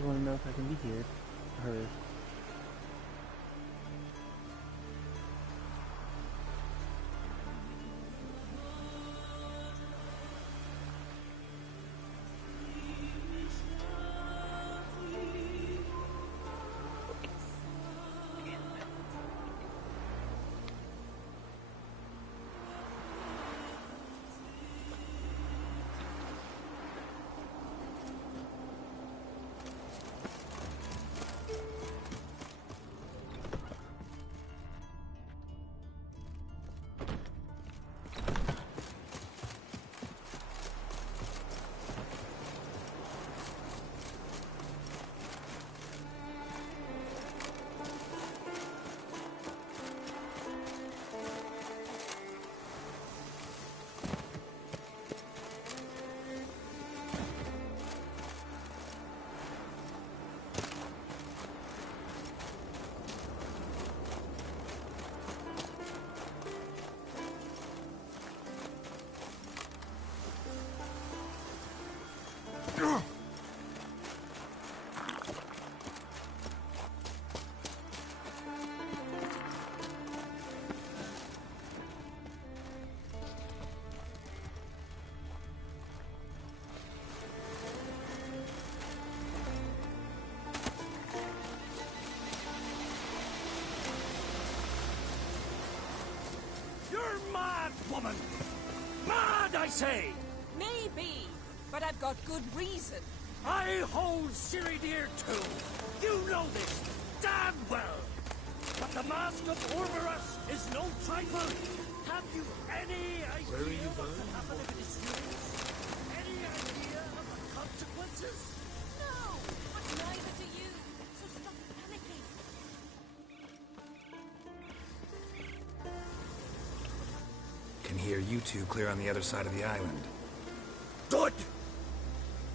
just want to know if I can be here. Her. Woman! Mad, I say! Maybe, but I've got good reason. I hold Ciri dear too. You know this damn well. But the Mask of Orberus is no trifle. Have you any idea Where are you what going? could happen if it is used? Any idea of the consequences? No, but neither do you. So stop panicking. Can hear you two clear on the other side of the island. Good!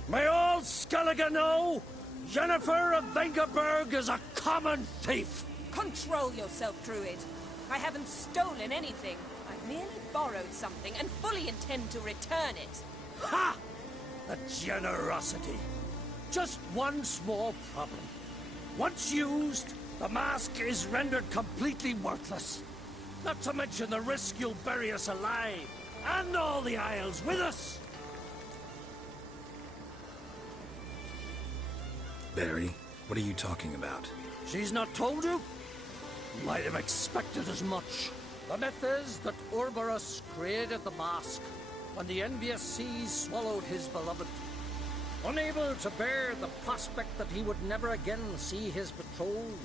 May all Skellige know Yennefer of Vengerberg is a common thief! Control yourself, Druid. I haven't stolen anything. I've merely borrowed something and fully intend to return it. Ha! The generosity. Just one small problem. Once used, the mask is rendered completely worthless. Not to mention the risk you'll bury us alive, and all the Isles with us! Barry, what are you talking about? She's not told you? Might have expected as much. The myth is that Orberus created the mask when the envious seas swallowed his beloved. Unable to bear the prospect that he would never again see his betrothed,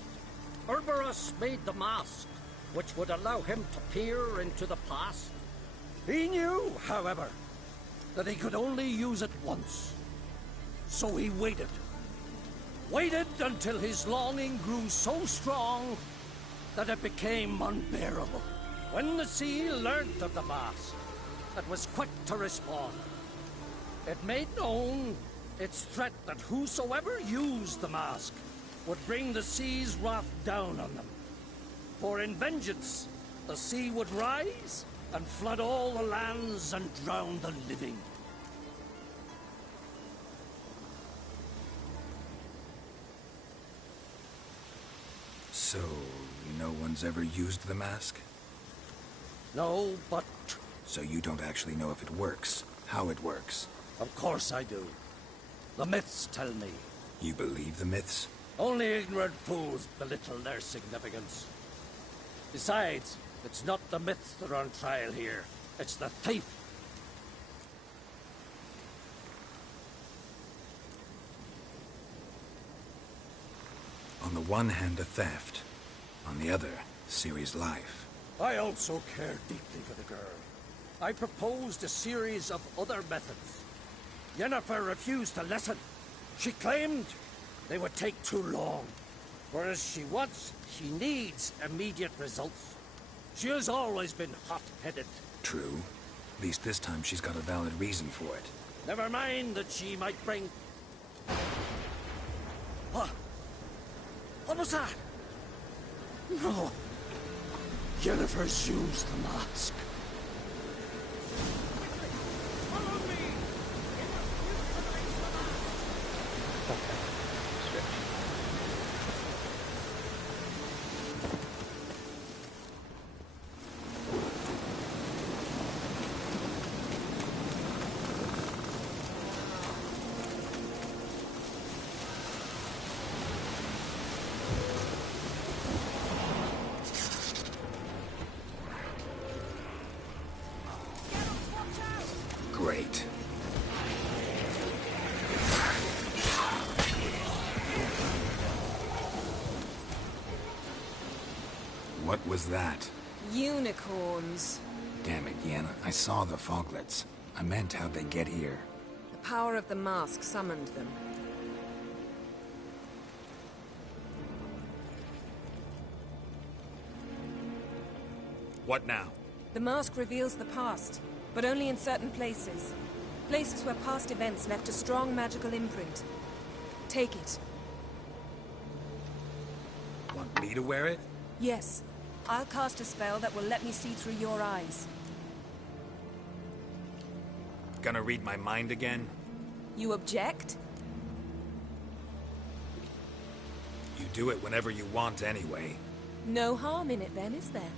Orberus made the mask, which would allow him to peer into the past. He knew, however, that he could only use it once. So he waited. Waited until his longing grew so strong that it became unbearable. When the sea learnt of the mask, it was quick to respond. It made known its threat that whosoever used the mask would bring the sea's wrath down on them. For in vengeance, the sea would rise and flood all the lands and drown the living. So, no one's ever used the mask? No, but... So you don't actually know if it works, how it works? Of course I do. The myths tell me. You believe the myths? Only ignorant fools belittle their significance. Besides, it's not the myths that are on trial here. It's the thief. On the one hand, a theft. On the other, Ciri's life. I also care deeply for the girl. I proposed a series of other methods. Yennefer refused to listen. She claimed they would take too long. Whereas she needs immediate results. She has always been hot-headed. True. At least this time she's got a valid reason for it. Never mind that she might bring... What? What was that? No. Yennefer's used the mask. Okay. Great. What was that? Unicorns. Damn it, Yen. I saw the foglets. I meant how'd they get here. The power of the mask summoned them. What now? The mask reveals the past, but only in certain places. Places where past events left a strong magical imprint. Take it. Want me to wear it? Yes. I'll cast a spell that will let me see through your eyes. Gonna read my mind again? You object? You do it whenever you want anyway. No harm in it then, is there?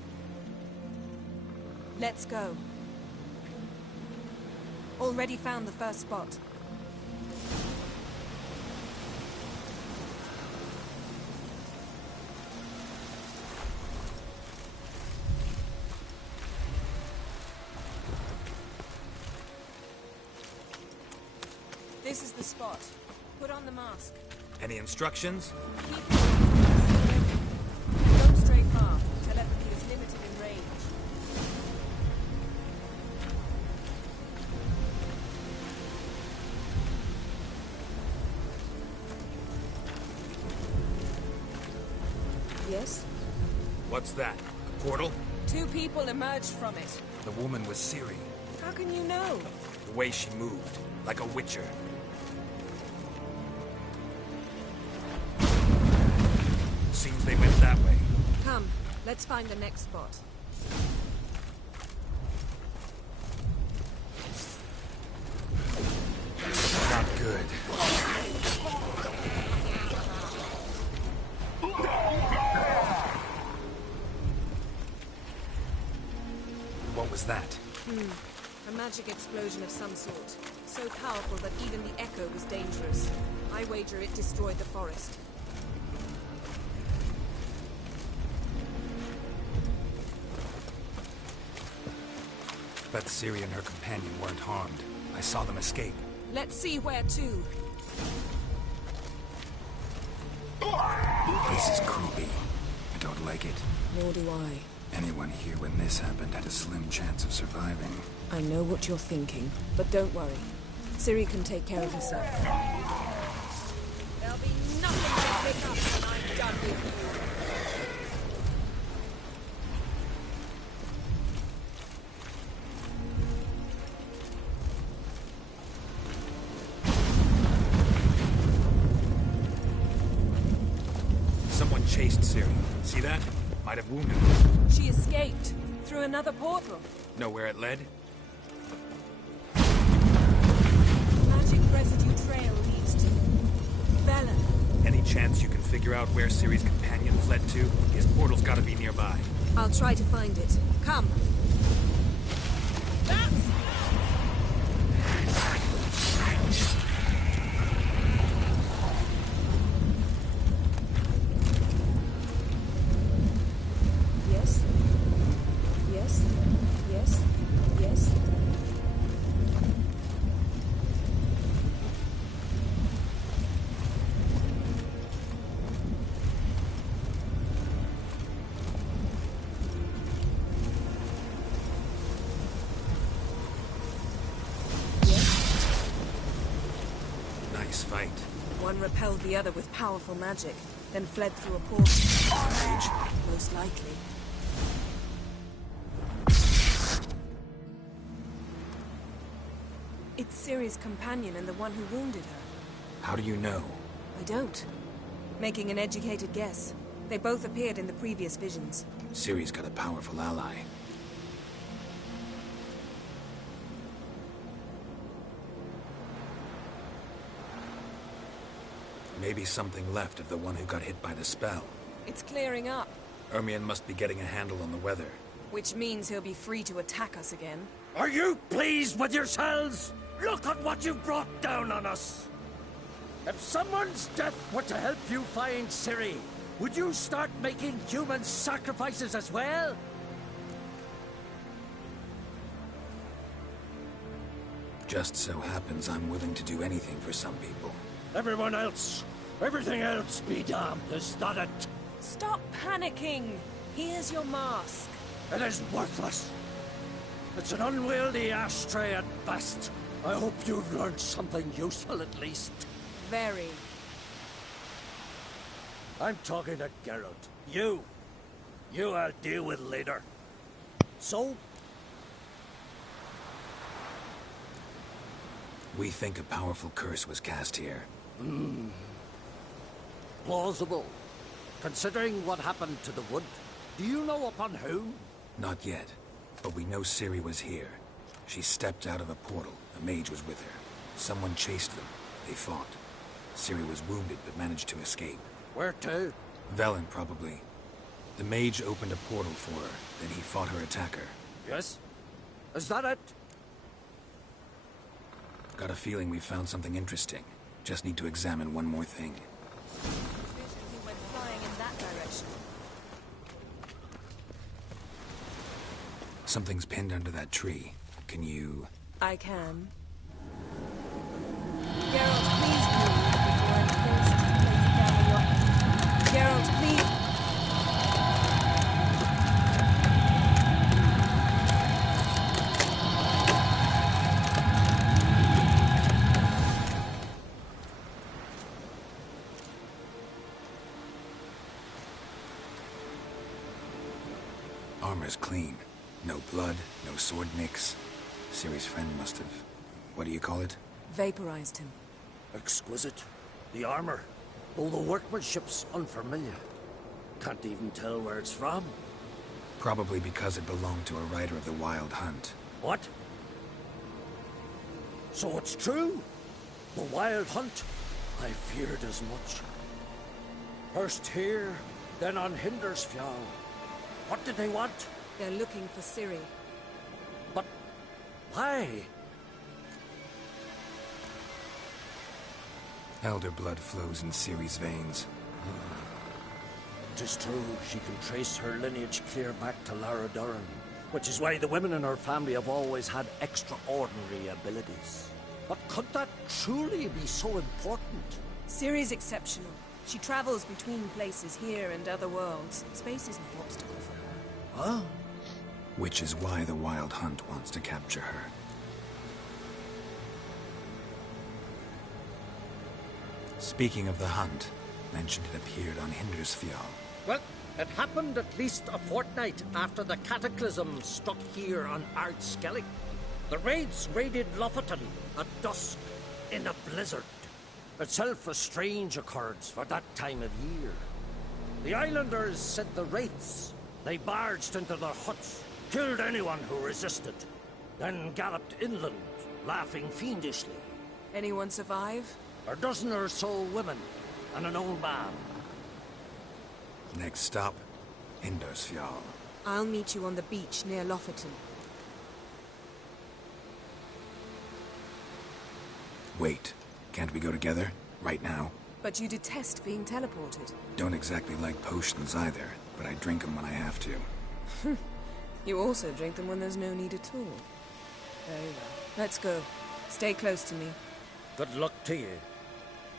Let's go. Already found the first spot. This is the spot. Put on the mask. Any instructions? Keep it don't stray far. Telepathy is limited in range. Yes? What's that? A portal? 2 people emerged from it. The woman was Ciri. How can you know? The way she moved. Like a witcher. Seems they went that way. Come, let's find the next spot. Not good. What was that? A magic explosion of some sort. So powerful that even the echo was dangerous. I wager it destroyed the forest. Bet Ciri and her companion weren't harmed. I saw them escape. Let's see where to. This is creepy. I don't like it. Nor do I. Anyone here when this happened had a slim chance of surviving. I know what you're thinking, but don't worry. Ciri can take care of herself. There'll be nothing to pick up when I'm done with you. Someone chased Ciri. See that? Might have wounded her. She escaped through another portal. Know where it led? Magic residue trail leads to Velen. Any chance you can figure out where Ciri's companion fled to? His portal's gotta be nearby. I'll try to find it. Come. That's... Yes? Yes? Yes? Yes? Nice fight. One repelled the other with powerful magic, then fled through a portal. Mage? Most likely. It's Ciri's companion and the one who wounded her. How do you know? I don't. Making an educated guess. They both appeared in the previous visions. Ciri's got a powerful ally. Maybe something left of the one who got hit by the spell. It's clearing up, Ermion must be getting a handle on the weather. which means he'll be free to attack us again. Are you pleased with yourselves? Look at what you've brought down on us! If someone's death were to help you find Ciri, would you start making human sacrifices as well? Just so happens I'm willing to do anything for some people. Everyone else, everything else be damned, is that it? Stop panicking! Here's your mask. It is worthless. It's an unwieldy ashtray at best. I hope you've learned something useful at least. Very. I'm talking to Geralt. You I'll deal with later. So? We think a powerful curse was cast here. Plausible. Considering what happened to the wood, do you know upon whom? Not yet, but we know Ciri was here. She stepped out of a portal. A mage was with her. Someone chased them. They fought. Ciri was wounded, but managed to escape. Where to? Velen, probably. The mage opened a portal for her, then he fought her attacker. Yes? Is that it? Got a feeling we found something interesting. Just need to examine one more thing. Vision he went flying in that direction. Something's pinned under that tree. Can you... I can. Geralt, please move before I'm forced to place it down in your... Geralt, please... Armor's clean. No blood, no sword nicks. Ciri's friend must have... What do you call it? Vaporized him. Exquisite. The armor. Though the workmanship's unfamiliar. Can't even tell where it's from. Probably because it belonged to a rider of the Wild Hunt. What? So it's true? The Wild Hunt? I feared as much. First here, then on Hindersfjall. What did they want? They're looking for Ciri. But why? Elder blood flows in Ciri's veins. Tis true, she can trace her lineage clear back to Lara Duran, which is why the women in her family have always had extraordinary abilities. But could that truly be so important? Ciri's exceptional. She travels between places here and other worlds. Space is no obstacle for her. Huh? Which is why the Wild Hunt wants to capture her. Speaking of the hunt, mentioned it appeared on Hindersfjall. Well, it happened at least a fortnight after the cataclysm struck here on Ardskellig. The raids raided Lofoten at dusk in a blizzard. Itself a strange occurrence for that time of year. The islanders sent the wraiths. They barged into their huts, killed anyone who resisted, then galloped inland, laughing fiendishly. Anyone survive? A dozen or so women, and an old man. Next stop, Hindersfjall. I'll meet you on the beach near Lofoten. Wait, can't we go together? Right now? But you detest being teleported. Don't exactly like potions either, but I drink them when I have to. You also drink them when there's no need at all. Very well. Let's go. Stay close to me. Good luck to you.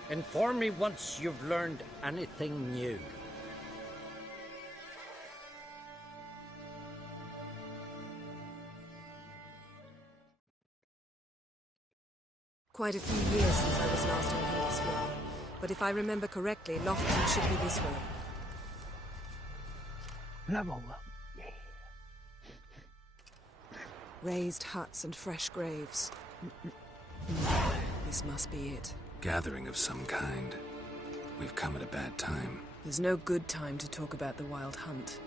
Inform me once you've learned anything new. Quite a few years since I was last on Hindersfjall. But if I remember correctly, Lofoten should be this way. Level up. Raised huts and fresh graves. This must be it. Gathering of some kind. We've come at a bad time. There's no good time to talk about the Wild Hunt.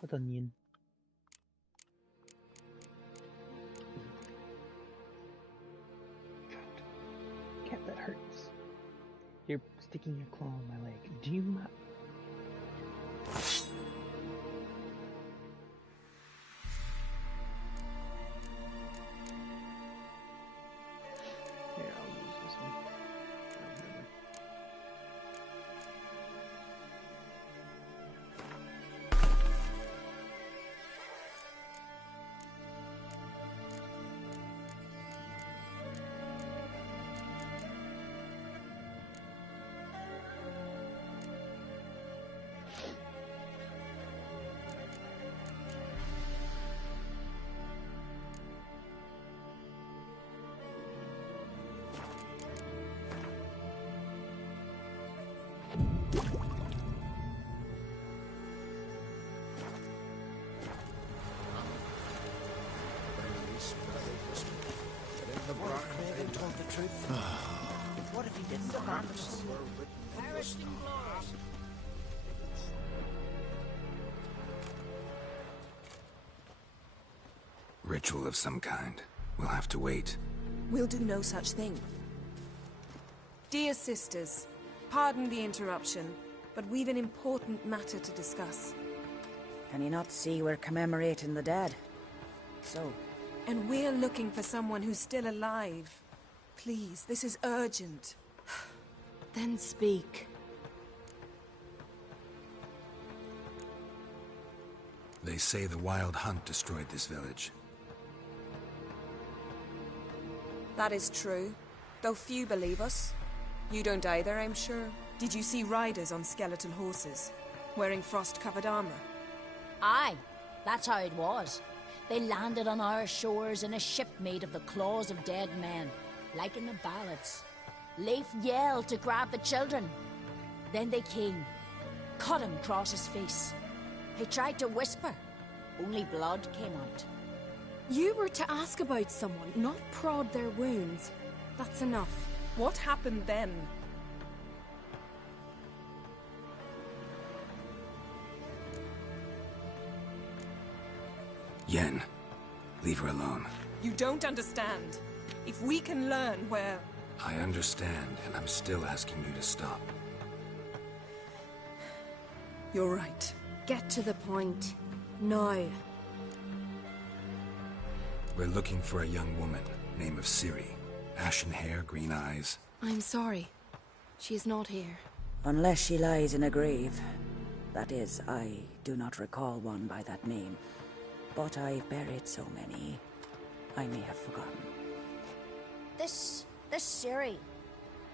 What a mean. God. Cat, that hurts. You're sticking your claw on my leg. Do you not? Here, I'll use this one. told the truth? What if he didn't abandon us? Ritual of some kind. We'll have to wait. We'll do no such thing. Dear sisters, pardon the interruption, but we've an important matter to discuss. Can you not see we're commemorating the dead? So? And we're looking for someone who's still alive. Please, this is urgent. Then speak. They say the Wild Hunt destroyed this village. That is true, though few believe us. You don't either, I'm sure. Did you see riders on skeletal horses, wearing frost-covered armor? Aye, that's how it was. They landed on our shores in a ship made of the claws of dead men, like in the ballads. Leif yelled to grab the children. Then they came, cut him across his face. He tried to whisper, only blood came out. You were to ask about someone, not prod their wounds. That's enough. What happened then? Yen, leave her alone. You don't understand. If we can learn where... I understand, and I'm still asking you to stop. You're right. Get to the point. Now. We're looking for a young woman, name of Ciri. Ashen hair, green eyes. I'm sorry. She is not here. Unless she lies in a grave. That is, I do not recall one by that name. But I've buried so many, I may have forgotten. This Ciri,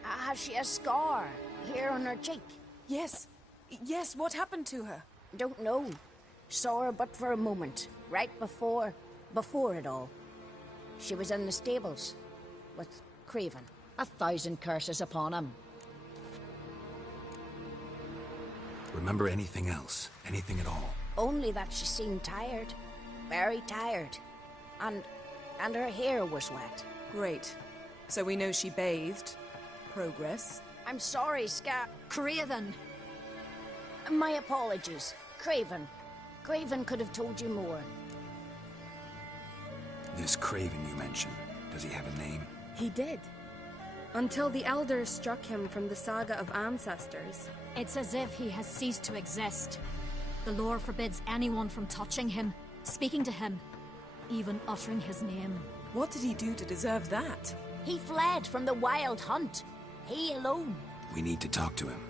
has she a scar here on her cheek? Yes. Yes, what happened to her? Don't know. Saw her but for a moment, right before it all. She was in the stables with Craven. 1,000 curses upon him. Remember anything else? Anything at all? Only that she seemed tired. Very tired. And her hair was wet. Great. So we know she bathed. Progress. I'm sorry, Craven! My apologies. Craven. Craven could have told you more. This Craven you mentioned, does he have a name? He did. Until the Elders struck him from the Saga of Ancestors. It's as if he has ceased to exist. The lore forbids anyone from touching him, speaking to him, even uttering his name. What did he do to deserve that? He fled from the Wild Hunt. He alone. We need to talk to him,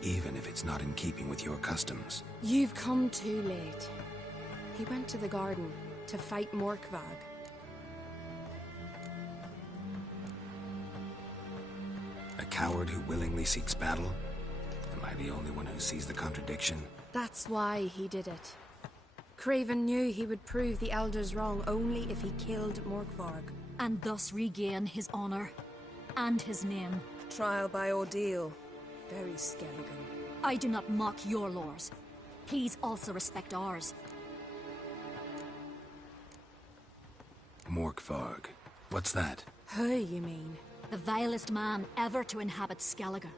even if it's not in keeping with your customs. You've come too late. He went to the garden to fight Morkvag. A coward who willingly seeks battle? Am I the only one who sees the contradiction? That's why he did it. Craven knew he would prove the Elders wrong only if he killed Morkvarg. And thus regain his honor and his name. Trial by ordeal. Very Skelligan. I do not mock your laws. Please also respect ours. Morkvarg. What's that? Who, you mean? The vilest man ever to inhabit Skellige.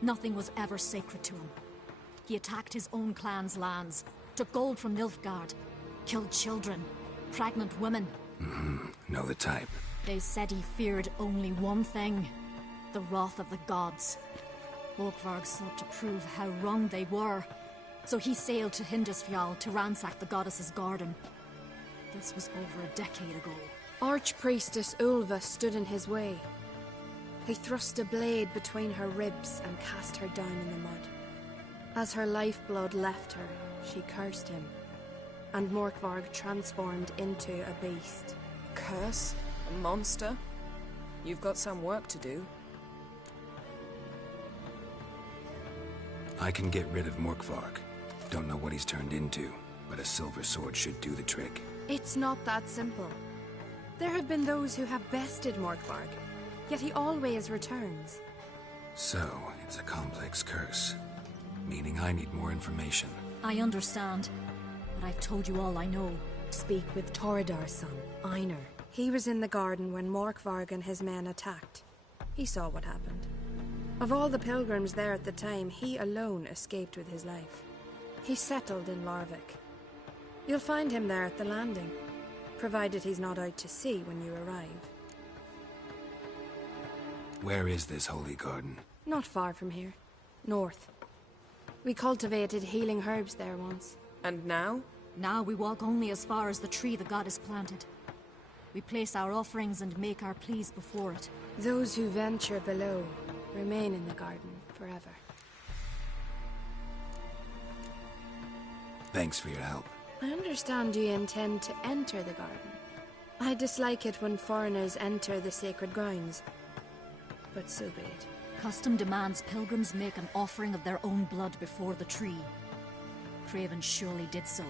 Nothing was ever sacred to him. He attacked his own clan's lands, took gold from Nilfgaard, killed children, pregnant women. Know the type. They said he feared only one thing, the wrath of the gods. Morkvarg sought to prove how wrong they were, so he sailed to Hindisfjall to ransack the goddess's garden. This was over a decade ago. Archpriestess Ulva stood in his way. He thrust a blade between her ribs and cast her down in the mud. As her lifeblood left her, she cursed him, and Morkvarg transformed into a beast. A curse? A monster? You've got some work to do. I can get rid of Morkvarg. Don't know what he's turned into, but a silver sword should do the trick. It's not that simple. There have been those who have bested Morkvarg, yet he always returns. So, it's a complex curse. Meaning I need more information. I understand, but I've told you all I know. Speak with Toradar's son, Einar. He was in the garden when Morkvarg and his men attacked. He saw what happened. Of all the pilgrims there at the time, he alone escaped with his life. He settled in Larvik. You'll find him there at the landing, provided he's not out to sea when you arrive. Where is this holy garden? Not far from here. North. We cultivated healing herbs there once. And now? Now we walk only as far as the tree the goddess planted. We place our offerings and make our pleas before it. Those who venture below remain in the garden forever. Thanks for your help. I understand you intend to enter the garden. I dislike it when foreigners enter the sacred grounds. But so be it. Custom demands pilgrims make an offering of their own blood before the tree. Craven surely did so.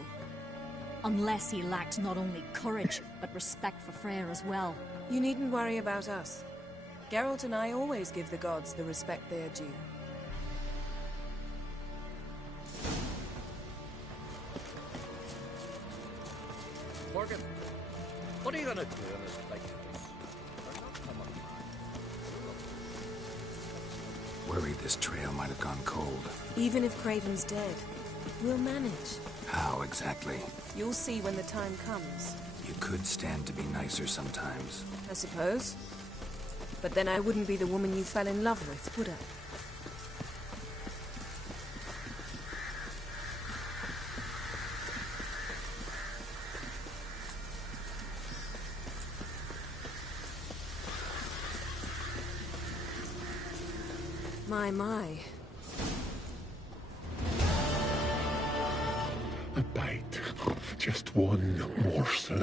Unless he lacked not only courage, but respect for Freyr as well. You needn't worry about us. Geralt and I always give the gods the respect they are due. Morgan, what are you gonna do in this like this? They're not coming back. Worried this trail might have gone cold. Even if Craven's dead, we'll manage. How exactly? You'll see when the time comes. You could stand to be nicer sometimes. I suppose. But then I wouldn't be the woman you fell in love with, would I? My. A bite. Just one morsel.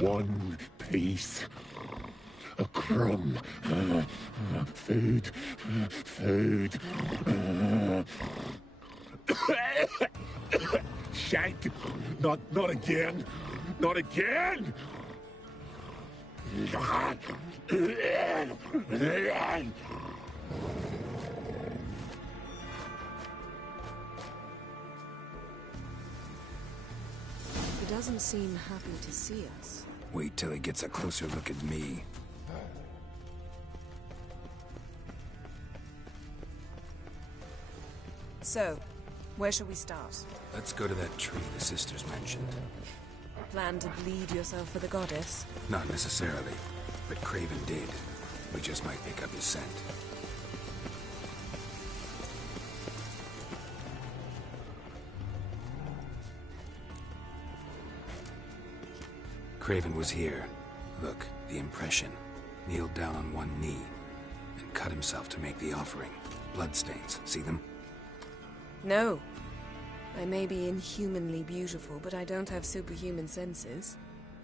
One piece. A crumb. Food. Food. Shank. Not again. Not again! He doesn't seem happy to see us. Wait till he gets a closer look at me. So, where shall we start? Let's go to that tree the sisters mentioned. Plan to bleed yourself for the goddess? Not necessarily, but Craven did. We just might pick up his scent. Craven was here. Look, the impression. Kneeled down on one knee and cut himself to make the offering. Bloodstains, see them? No. I may be inhumanly beautiful, but I don't have superhuman senses.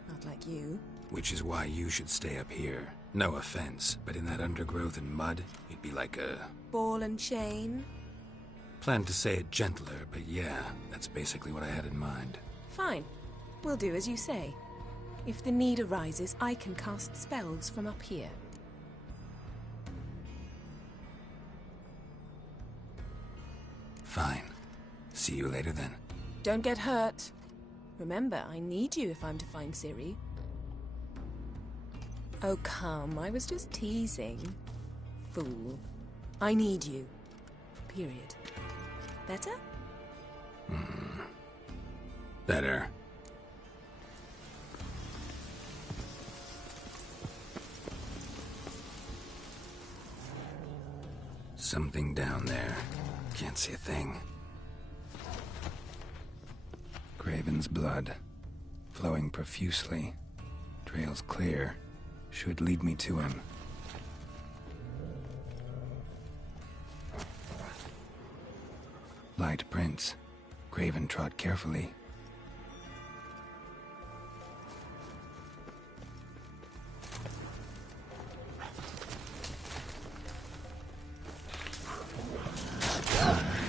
Not like you. Which is why you should stay up here. No offense, but in that undergrowth and mud, you'd be like a... ball and chain? Planned to say it gentler, but yeah, that's basically what I had in mind. Fine. We'll do as you say. If the need arises, I can cast spells from up here. Fine. See you later then. Don't get hurt. Remember, I need you if I'm to find Ciri. Oh, come. I was just teasing. Fool. I need you. Period. Better? Better. Something down there. Can't see a thing. Craven's blood. Flowing profusely. Trail's clear. Should lead me to him. Light prints. Craven trod carefully.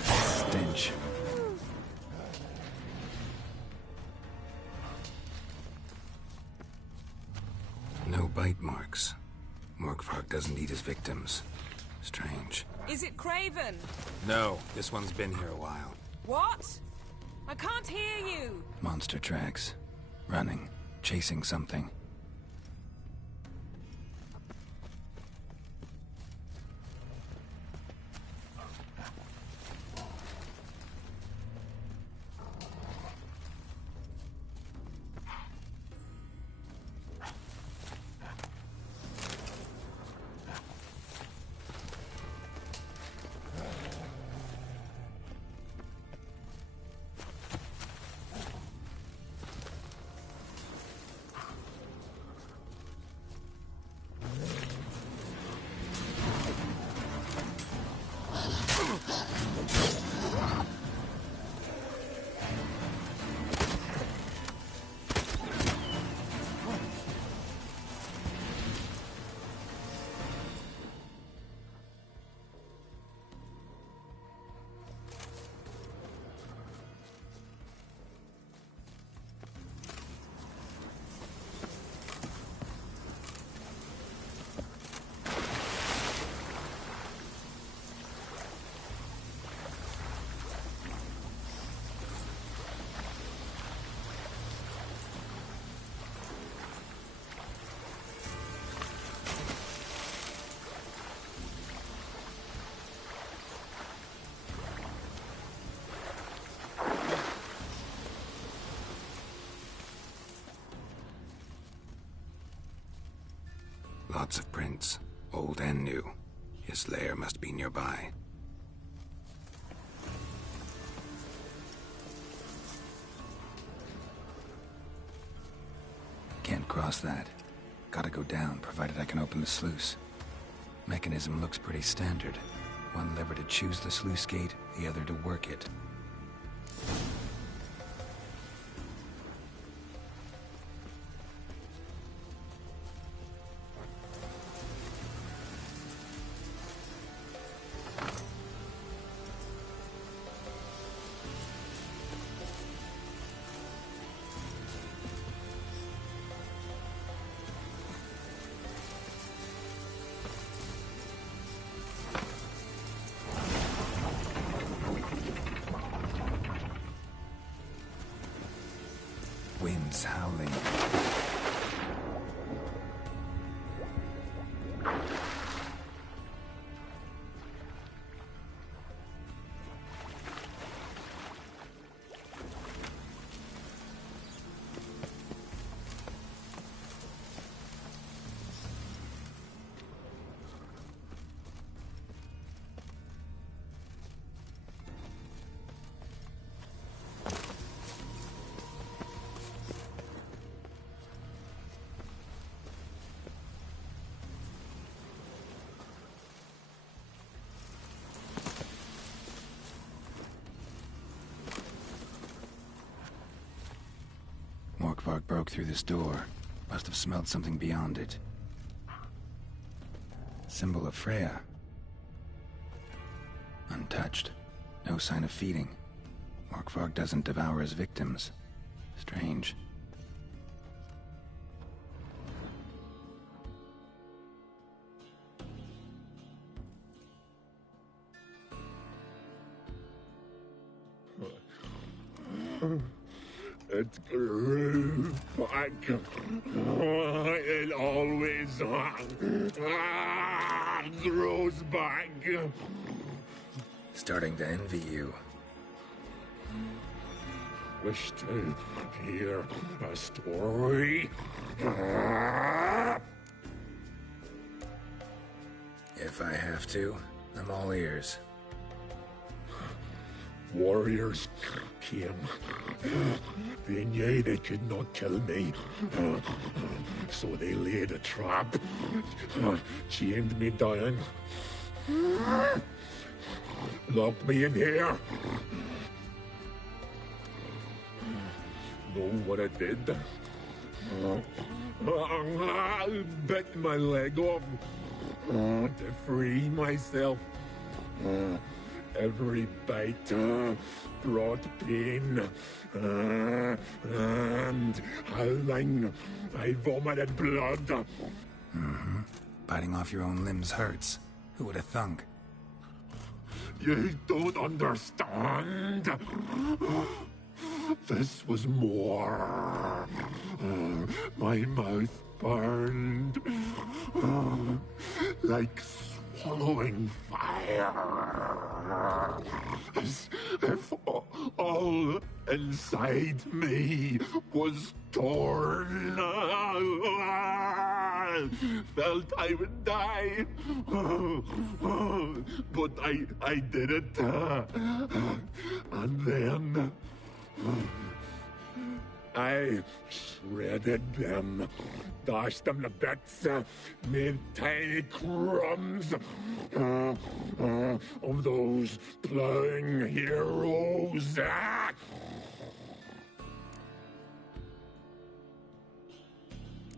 Stench. No bite marks. Morkvarg doesn't eat his victims. Strange. Is it Craven? No, this one's been here a while. What? I can't hear you. Monster tracks. Running. Chasing something. Lots of prints, old and new. His lair must be nearby. Can't cross that. Gotta go down, provided I can open the sluice. Mechanism looks pretty standard. One lever to choose the sluice gate, the other to work it. Winds howling. Morkvarg broke through this door. Must have smelled something beyond it. Symbol of Freya. Untouched. No sign of feeding. Morkvarg doesn't devour his victims. Strange. It grew back. It always grows back. Starting to envy you. Wish to hear a story. If I have to, I'm all ears. Warriors came. They knew they could not kill me. So they laid a trap. Chained me down. Locked me in here. Know what I did? Bit my leg off to free myself. Every bite brought pain, and howling, I vomited blood. Mm-hmm. Biting off your own limbs hurts. Who would have thunk? You don't understand. This was more. My mouth burned. Like swallowing fire. As if all inside me was torn. Felt I would die. But I did it. And then I shredded them, dashed them to bits, made tiny crumbs of those plowing heroes.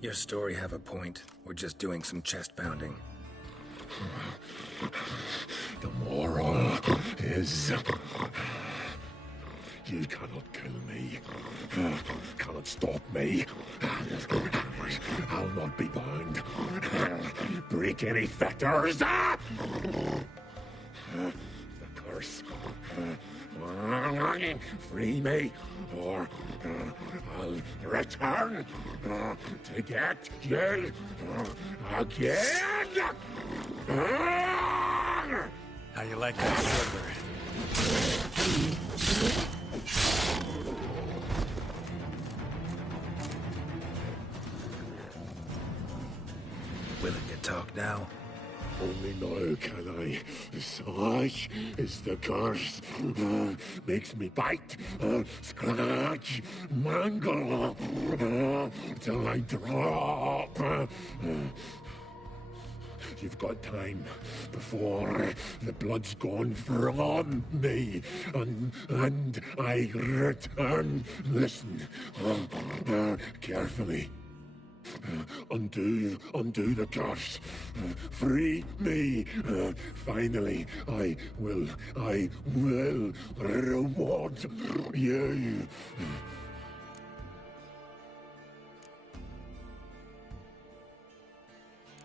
Your story have a point. We're just doing some chest pounding. The moral is... You cannot kill me. Cannot stop me. I'll not be bound. Break any fetters. The curse. Free me, or I'll return to get you again. How you like that sugar? Willing to talk now? Only now can I. Such is the curse. Makes me bite, scratch, mangle, till I drop. You've got time before the blood's gone from me, and I return. Listen, carefully. Undo the curse. Free me. Finally, I will reward you.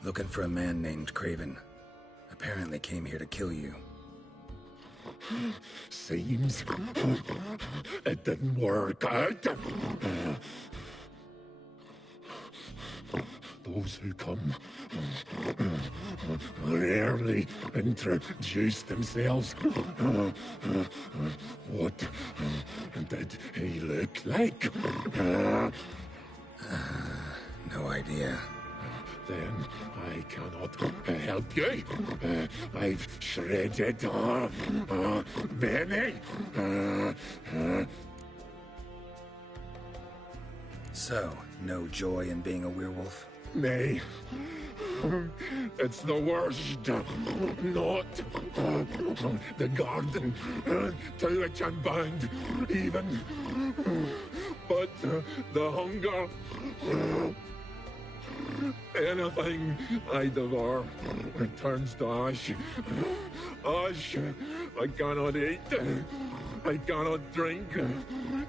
Looking for a man named Craven. Apparently came here to kill you. Seems it didn't work out. Those who come rarely introduce themselves. What did he look like? No idea. Then I cannot help you. I've shredded many. So, no joy in being a werewolf? Nay. It's the worst. Not the garden to which I'm bound, even. But the hunger. Anything I devour returns to ash. Ash I cannot eat. I cannot drink.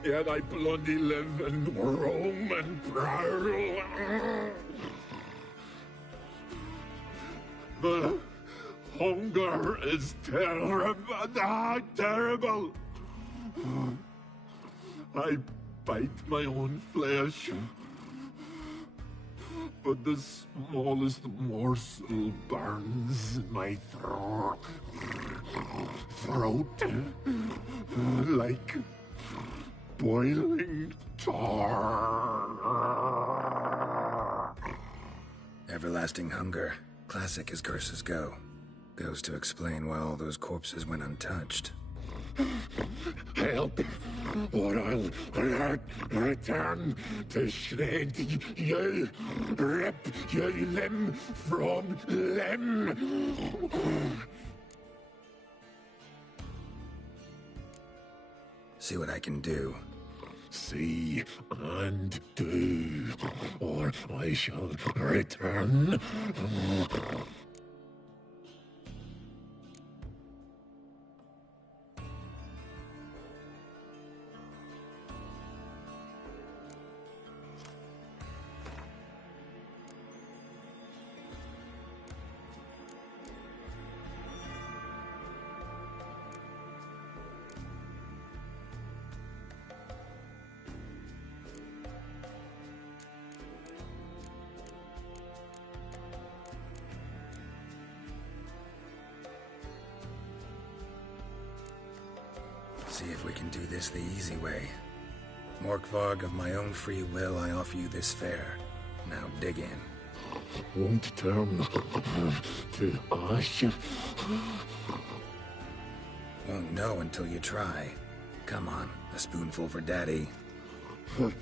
Yet I bloody live and roam and prowl. The hunger is terrible. Terrible. I bite my own flesh. But the smallest morsel burns in my throat. Like boiling tar. Everlasting hunger. Classic as curses go. Goes to explain why all those corpses went untouched. Help, or I'll return to shred you, rip you limb from limb. See what I can do. See and do, or I shall return. see if we can do this the easy way. Morkvarg, of my own free will, I offer you this fare. Now dig in. Won't turn to ash. Won't know until you try. Come on, a spoonful for Daddy. Fuck!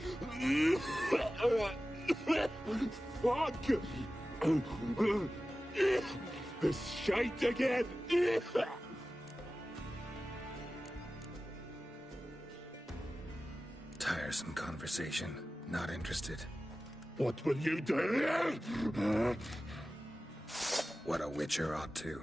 This shite again! Tiresome conversation. Not interested. What will you do? What a witcher ought to.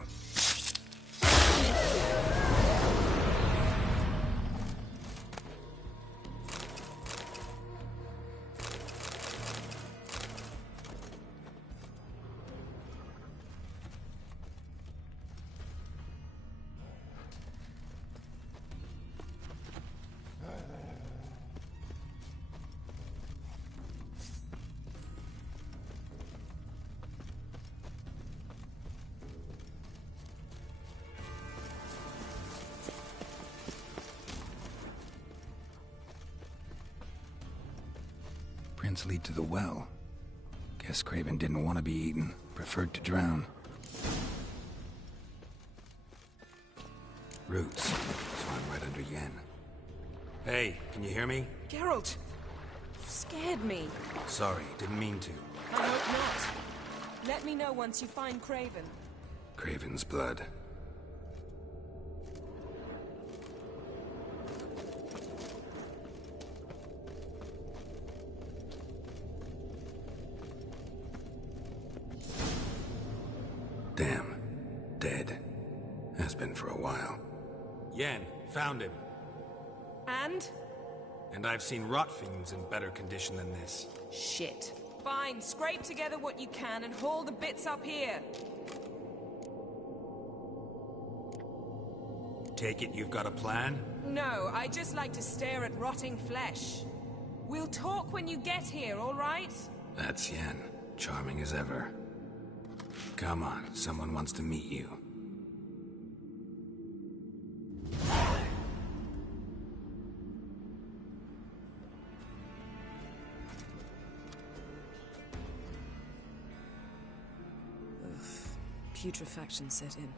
Prints lead to the well. Guess Craven didn't want to be eaten. Preferred to drown. Roots. So I'm right under Yen. Hey, can you hear me? Geralt! You scared me. Sorry, didn't mean to. I hope not. Let me know once you find Craven. Craven's blood. Damn. Dead. Has been for a while. Yen, found him. And? And I've seen rot fiends in better condition than this. Shit. Fine, scrape together what you can and haul the bits up here. Take it you've got a plan? No, I just like to stare at rotting flesh. We'll talk when you get here, all right? That's Yen. Charming as ever. Come on, someone wants to meet you. Putrefaction set in.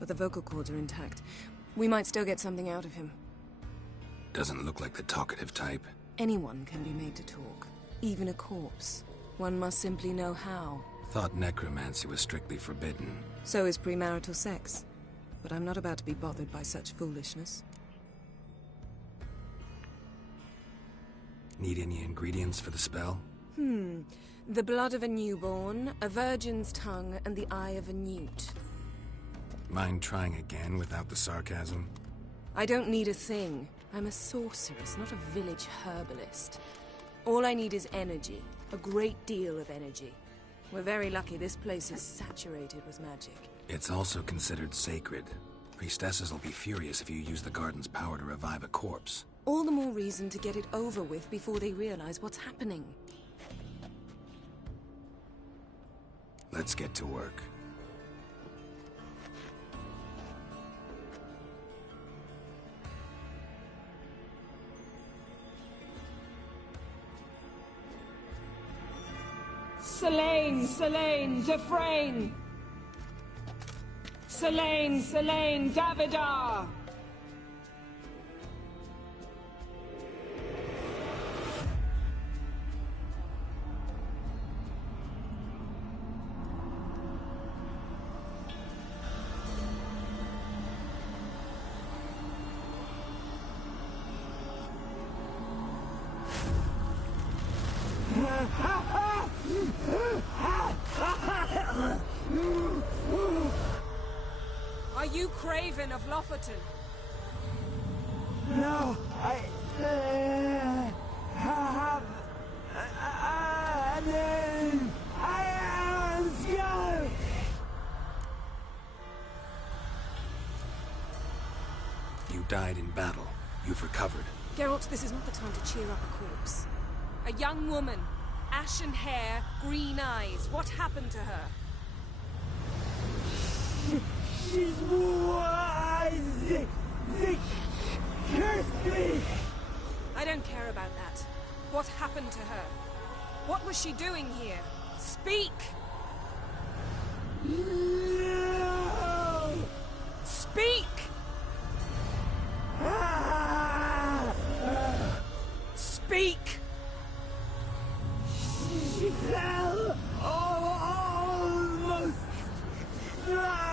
But the vocal cords are intact. We might still get something out of him. Doesn't look like the talkative type. Anyone can be made to talk. Even a corpse. One must simply know how. Thought necromancy was strictly forbidden. So is premarital sex. But I'm not about to be bothered by such foolishness. Need any ingredients for the spell? The blood of a newborn, a virgin's tongue, and the eye of a newt. Mind trying again without the sarcasm? I don't need a thing. I'm a sorceress, not a village herbalist. All I need is energy. A great deal of energy. We're very lucky this place is saturated with magic. It's also considered sacred. Priestesses will be furious if you use the garden's power to revive a corpse. All the more reason to get it over with before they realize what's happening. Let's get to work. Selene, Selene, Dufresne! Selene, Selene, Davidar! Are you Craven of Lofoten? No, I have a name. I am Scar. You died in battle. You've recovered. Geralt, this is not the time to cheer up a corpse. A young woman. Ashen hair, green eyes. What happened to her? She's was What was she doing here? Speak! No! Speak! Speak! She fell almost drowned.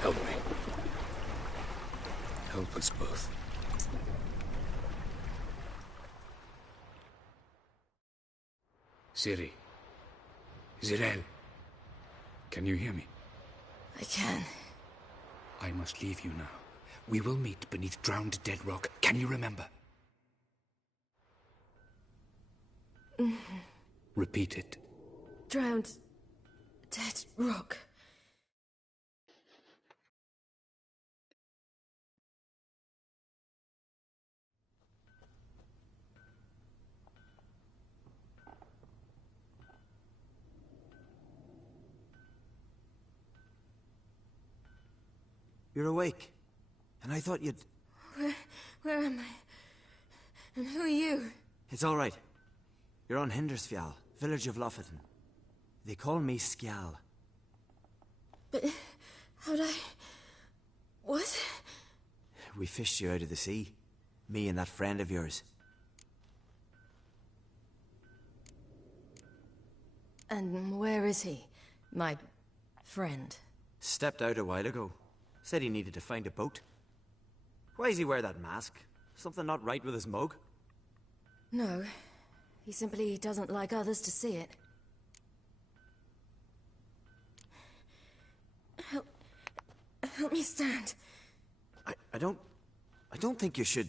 Help me. Help us both. Ciri. Zirael. Can you hear me? I can. I must leave you now. We will meet beneath drowned dead rock. Can you remember? Repeat it. Drowned... dead rock. You're awake. And I thought you'd... Where am I? And who are you? It's all right. You're on Hindersfjall, village of Lofoten. They call me Skjal. But... how'd I... what? We fished you out of the sea. Me and that friend of yours. And where is he? My... friend? Stepped out a while ago. Said he needed to find a boat. Why does he wear that mask? Something not right with his mug? No. He simply doesn't like others to see it. Help me stand. I don't think you should...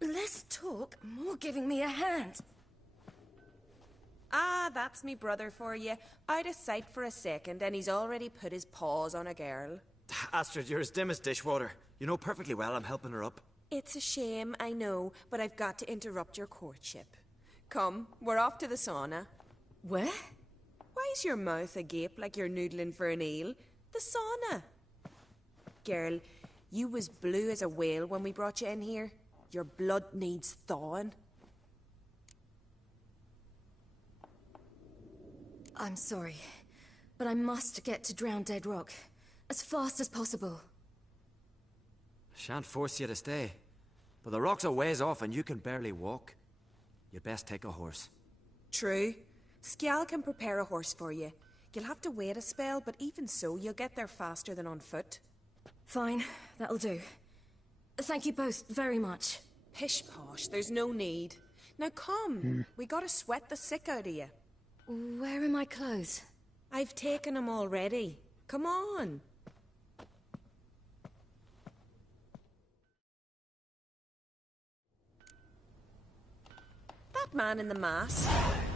Less talk, more giving me a hand. Ah, that's me brother for you. Out of sight for a second, and he's already put his paws on a girl. Astrid, you're as dim as dishwater. You know perfectly well I'm helping her up. It's a shame, I know, but I've got to interrupt your courtship. Come, we're off to the sauna. Where? Why's your mouth agape like you're noodling for an eel? The sauna. Girl, you was blue as a whale when we brought you in here. Your blood needs thawing. I'm sorry, but I must get to Drowned Dead Rock. As fast as possible. Shan't force you to stay. But the rock's a ways off and you can barely walk. You'd best take a horse. True. Skjal can prepare a horse for you. You'll have to wait a spell, but even so, you'll get there faster than on foot. Fine, that'll do. Thank you both very much. Pish-posh, there's no need. Now come, we gotta sweat the sick out of you. Where are my clothes? I've taken them already. Come on. That man in the mask,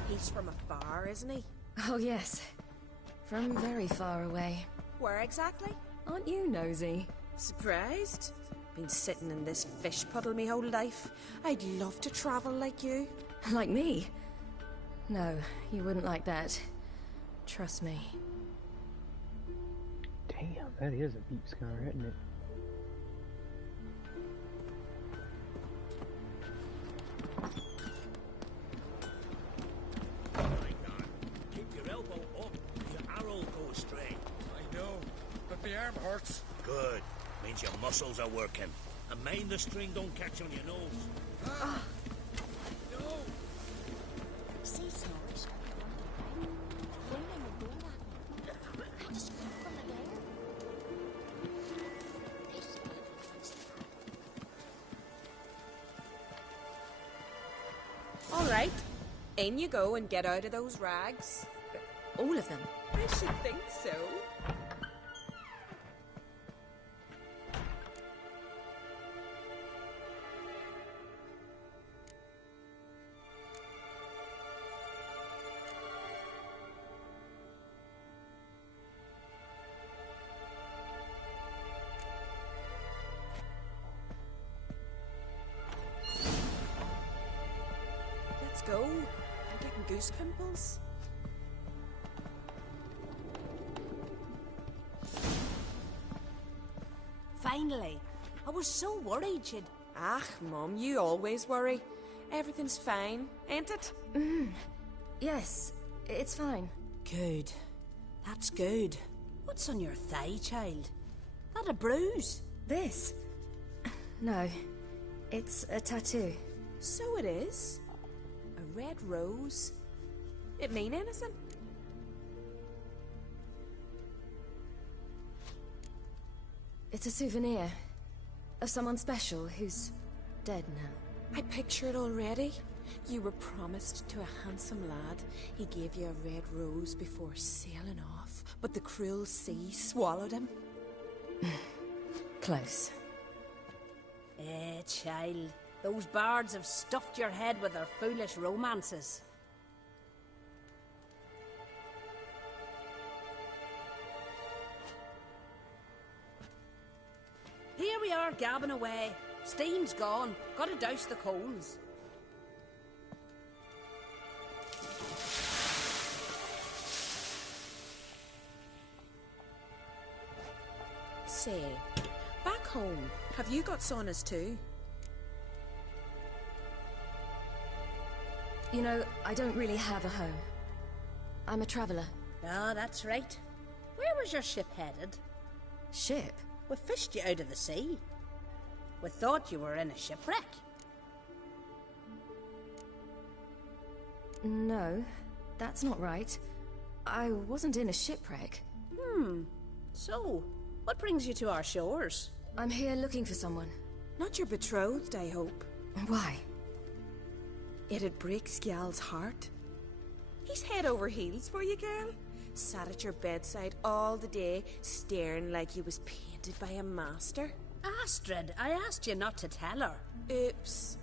he's from afar, isn't he? Oh yes, from very far away. Where exactly? Aren't you nosy? Surprised? Been sitting in this fish puddle me whole life. I'd love to travel like you. Like me? No, you wouldn't like that. Trust me. Damn, that is a deep scar, isn't it? Keep your elbow up, your arrow goes straight. I know, but the arm hurts. Good. Means your muscles are working. And mind the string don't catch on your nose. No! See, Snorri, women are doing that. I just come from the In you go and get out of those rags. All of them? I should think so. Let's go. I'm getting goose pimples. Finally. I was so worried she'd... Ah, Mum, you always worry. Everything's fine, ain't it? Yes, it's fine. Good. That's good. What's on your thigh, child? That a bruise? This? No, it's a tattoo. So it is. A red rose. It mean anything? It's a souvenir of someone special who's dead now. I picture it already. You were promised to a handsome lad. He gave you a red rose before sailing off, but the cruel sea swallowed him. Close. Child. Those bards have stuffed your head with their foolish romances. Here we are gabbing away. Steam's gone. Gotta douse the coals. Say, back home, have you got saunas too? You know, I don't really have a home. I'm a traveller. Ah, that's right. Where was your ship headed? Ship? We fished you out of the sea. We thought you were in a shipwreck. No, that's not right. I wasn't in a shipwreck. So, what brings you to our shores? I'm here looking for someone. Not your betrothed, I hope. Why? It'd break Skjal's heart. He's head over heels for you, girl. Sat at your bedside all the day, staring like he was painted by a master. Astrid, I asked you not to tell her. Oops.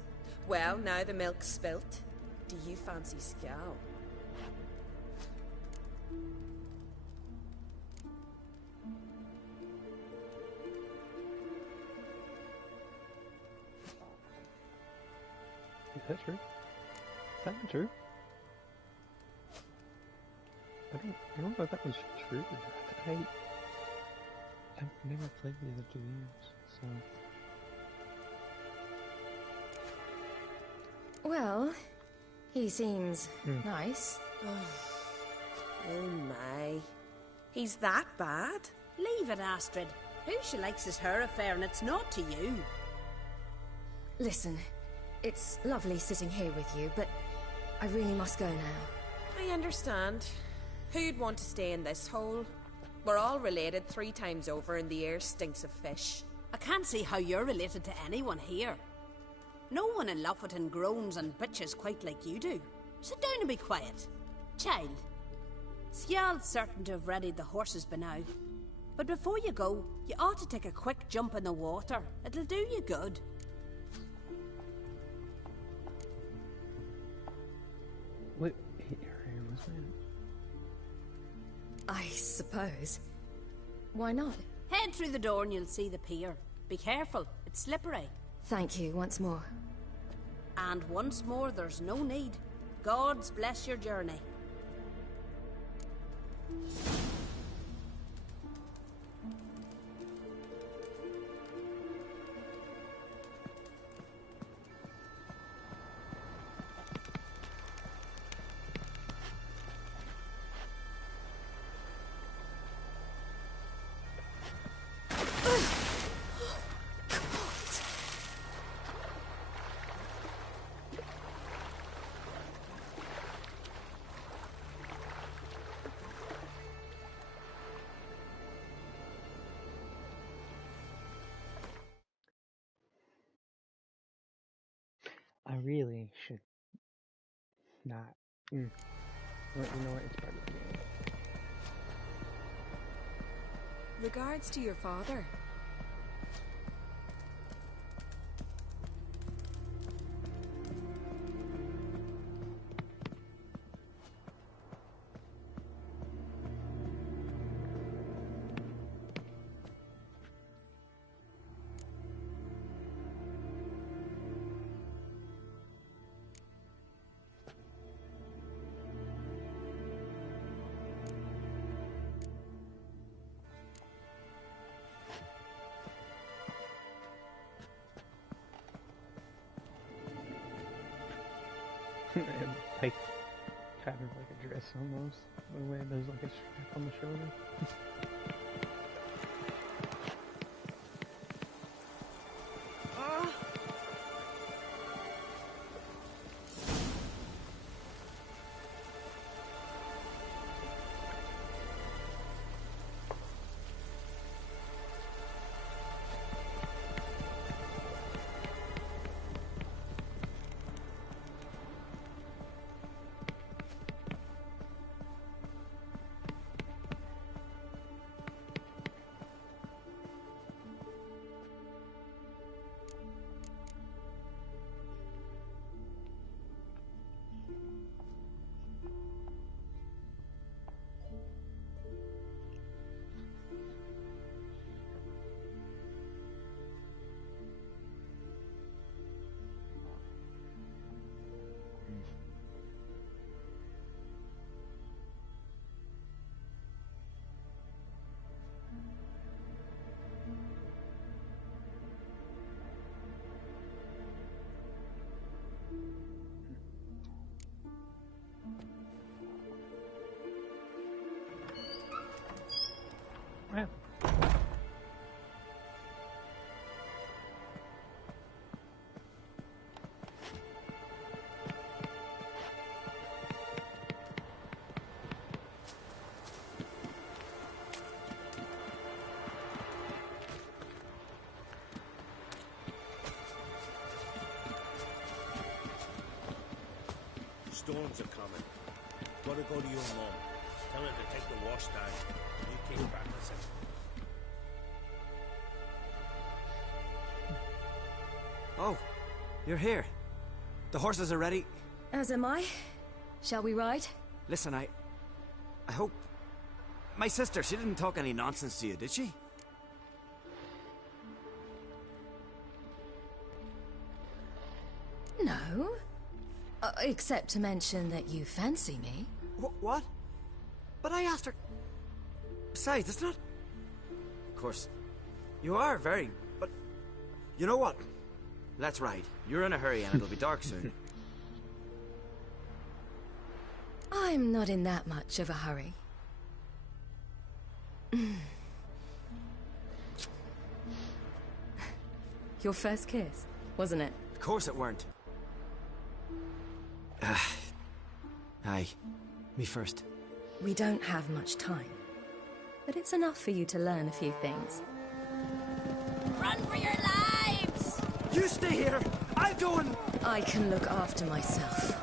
Well, now the milk's spilt. Do you fancy Skjal? Is that true? Is that not true? I don't know if that was true. I've never played the other 2 games, so... Well, he seems nice. Oh my. He's that bad? Leave it, Astrid. Who she likes is her affair and it's not to you. Listen, it's lovely sitting here with you, but I really must go now. I understand. Who'd want to stay in this hole? We're all related 3 times over and the air stinks of fish. I can't see how you're related to anyone here. No one in Lofoten groans and bitches quite like you do. Sit down and be quiet. Child, Skjal's certain to have readied the horses by now. But before you go, you ought to take a quick jump in the water. It'll do you good. What area was that? I suppose. Why not? Head through the door and you'll see the pier. Be careful, it's slippery. Thank you once more. And once more, there's no need. Gods bless your journey. I really should not Well, you know what? It's part of the game. Regards to your father. Like, kind of like a dress almost, the way there's like a strap on the shoulder. Wow. Storms are coming. Gotta go to your mom. Tell her to take the wash down. You keep practicing. Oh, you're here. The horses are ready. As am I. Shall we ride? Listen, I hope... My sister, she didn't talk any nonsense to you, did she? No. Except to mention that you fancy me. What? But I asked her... Besides, it's not... Of course, you are very... But... You know what? Let's ride. You're in a hurry and it'll be dark soon. I'm not in that much of a hurry. Your first kiss, wasn't it? Of course it weren't. Aye. Me first. We don't have much time. But it's enough for you to learn a few things. Run for your lives! You stay here! I'll go and... I can look after myself.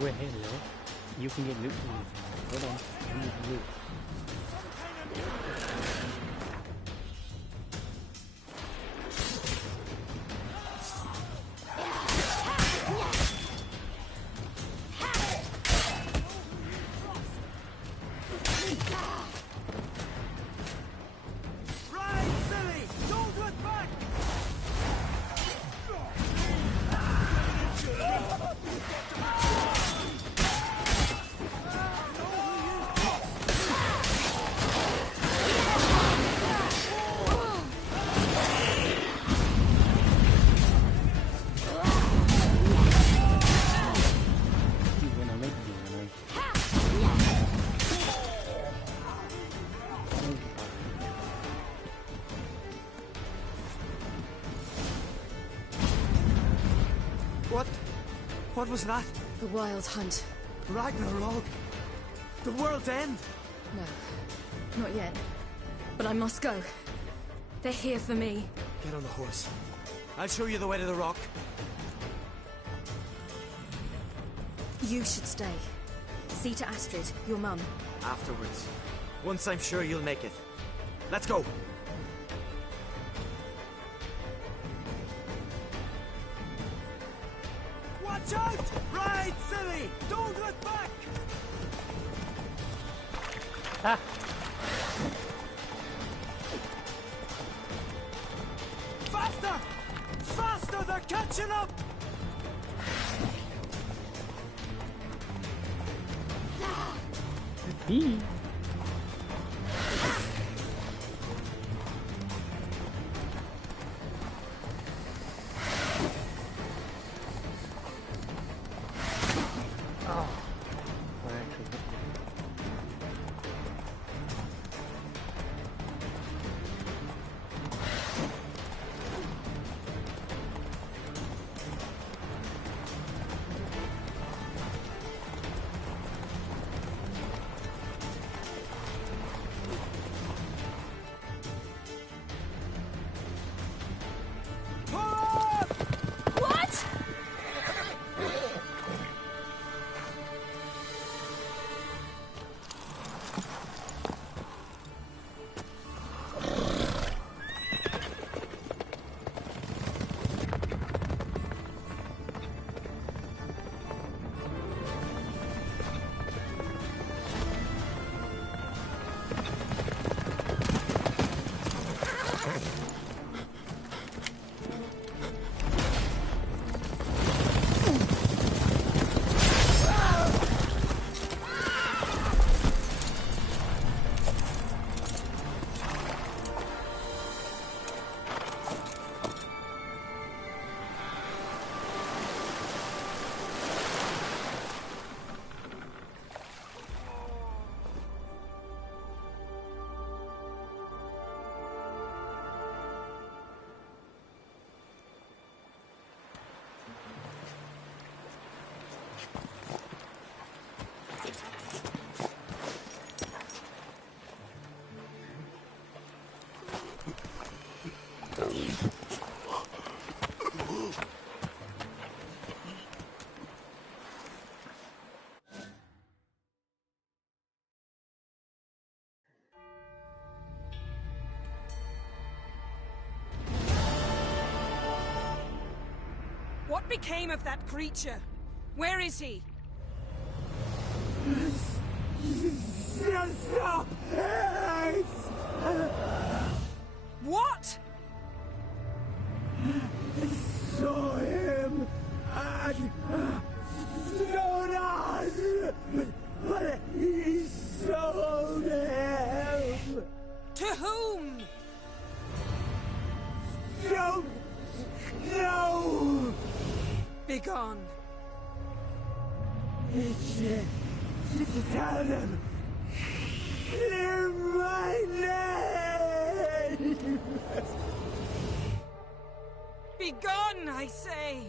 Wait, hello. You can get loot from these. Hold on. I need loot. What was that? The Wild Hunt. Ragnarok? The world's end? No, not yet. But I must go. They're here for me. Get on the horse. I'll show you the way to the rock. You should stay. See to Astrid, your mum. Afterwards. Once I'm sure you'll make it. Let's go. Watch out! Ride, silly! Don't look back! Ah! Faster! Faster! They're catching up! He. What became of that creature? Where is he? Stop! What? Saw him at Jonas, but he sold him. To whom? Don't know. Begone. Tell them. Clear my name. Begone, I say.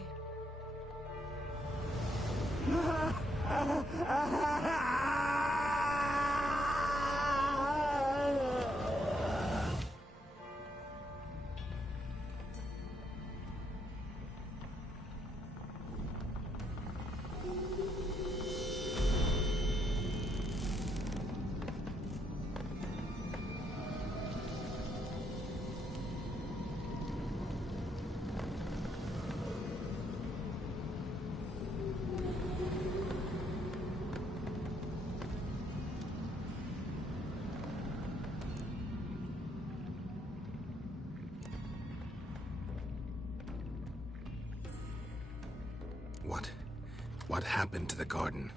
What happened to the garden?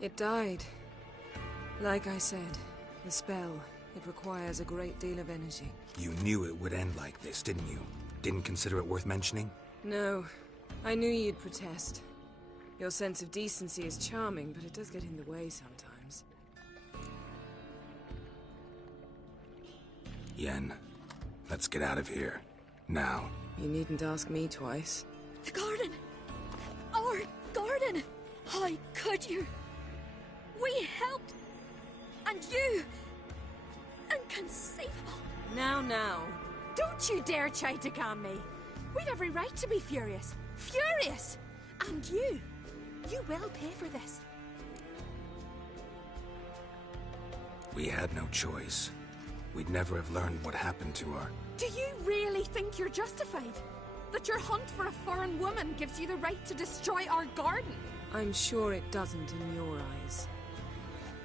It died. Like I said, the spell, it requires a great deal of energy. You knew it would end like this, didn't you? Didn't consider it worth mentioning? No. I knew you'd protest. Your sense of decency is charming, but it does get in the way sometimes. Yen, let's get out of here. Now. You needn't ask me twice. The garden! Our How could you? We helped. And you... Inconceivable. Now. Don't you dare try to calm me. We've every right to be furious. Furious! And you will pay for this. We had no choice. We'd never have learned what happened to her. Do you really think you're justified? That your hunt for a foreign woman gives you the right to destroy our garden? I'm sure it doesn't in your eyes.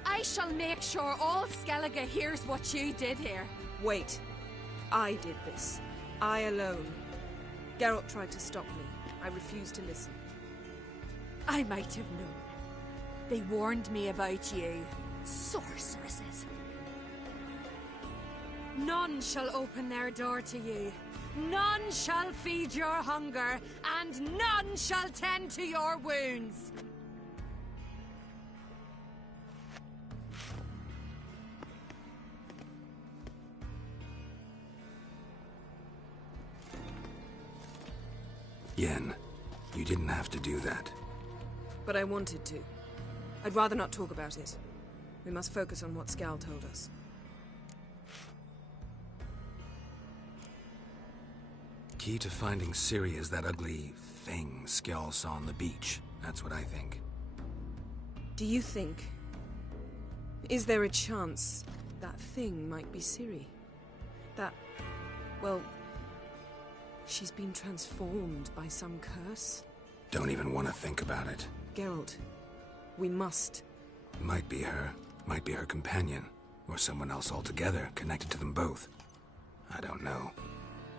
I shall make sure all Skellige hears what you did here. Wait. I did this. I alone. Geralt tried to stop me. I refused to listen. I might have known. They warned me about you. Sorceresses. None shall open their door to you. None shall feed your hunger, and none shall tend to your wounds. Yen, you didn't have to do that. But I wanted to. I'd rather not talk about it. We must focus on what Skal told us. Key to finding Ciri is that ugly thing Skjall saw on the beach. That's what I think. Do you think... Is there a chance that thing might be Ciri? That... well... she's been transformed by some curse? Don't even want to think about it. Geralt, we must. Might be her. Might be her companion. Or someone else altogether, connected to them both. I don't know.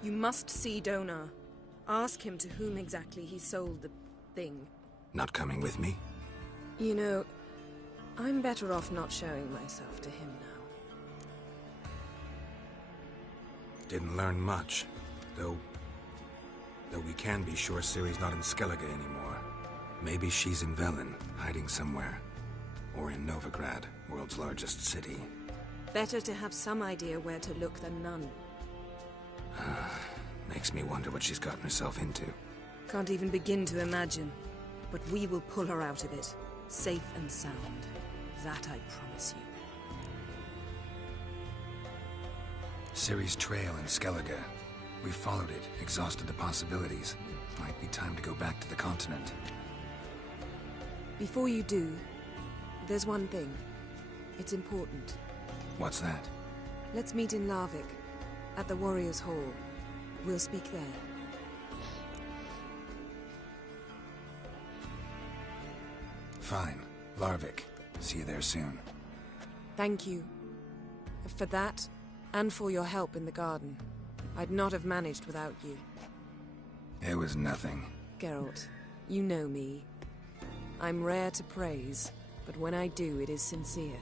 You must see Donar. Ask him to whom exactly he sold the thing. Not coming with me? You know, I'm better off not showing myself to him now. Didn't learn much, though we can be sure Ciri's not in Skellige anymore. Maybe she's in Velen, hiding somewhere. Or in Novigrad, world's largest city. Better to have some idea where to look than none. Makes me wonder what she's gotten herself into. Can't even begin to imagine. But we will pull her out of it. Safe and sound. That I promise you. Ciri's trail in Skellige. We followed it, exhausted the possibilities. Might be time to go back to the continent. Before you do, there's one thing. It's important. What's that? Let's meet in Larvik, at the Warriors' Hall. We'll speak there. Fine. Larvik. See you there soon. Thank you. For that, and for your help in the garden. I'd not have managed without you. It was nothing. Geralt, you know me. I'm rare to praise, but when I do, it is sincere.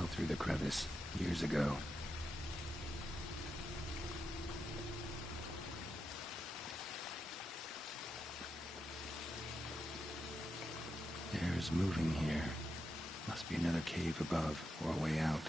fell through the crevice years ago. Air's moving here. Must be another cave above, or a way out.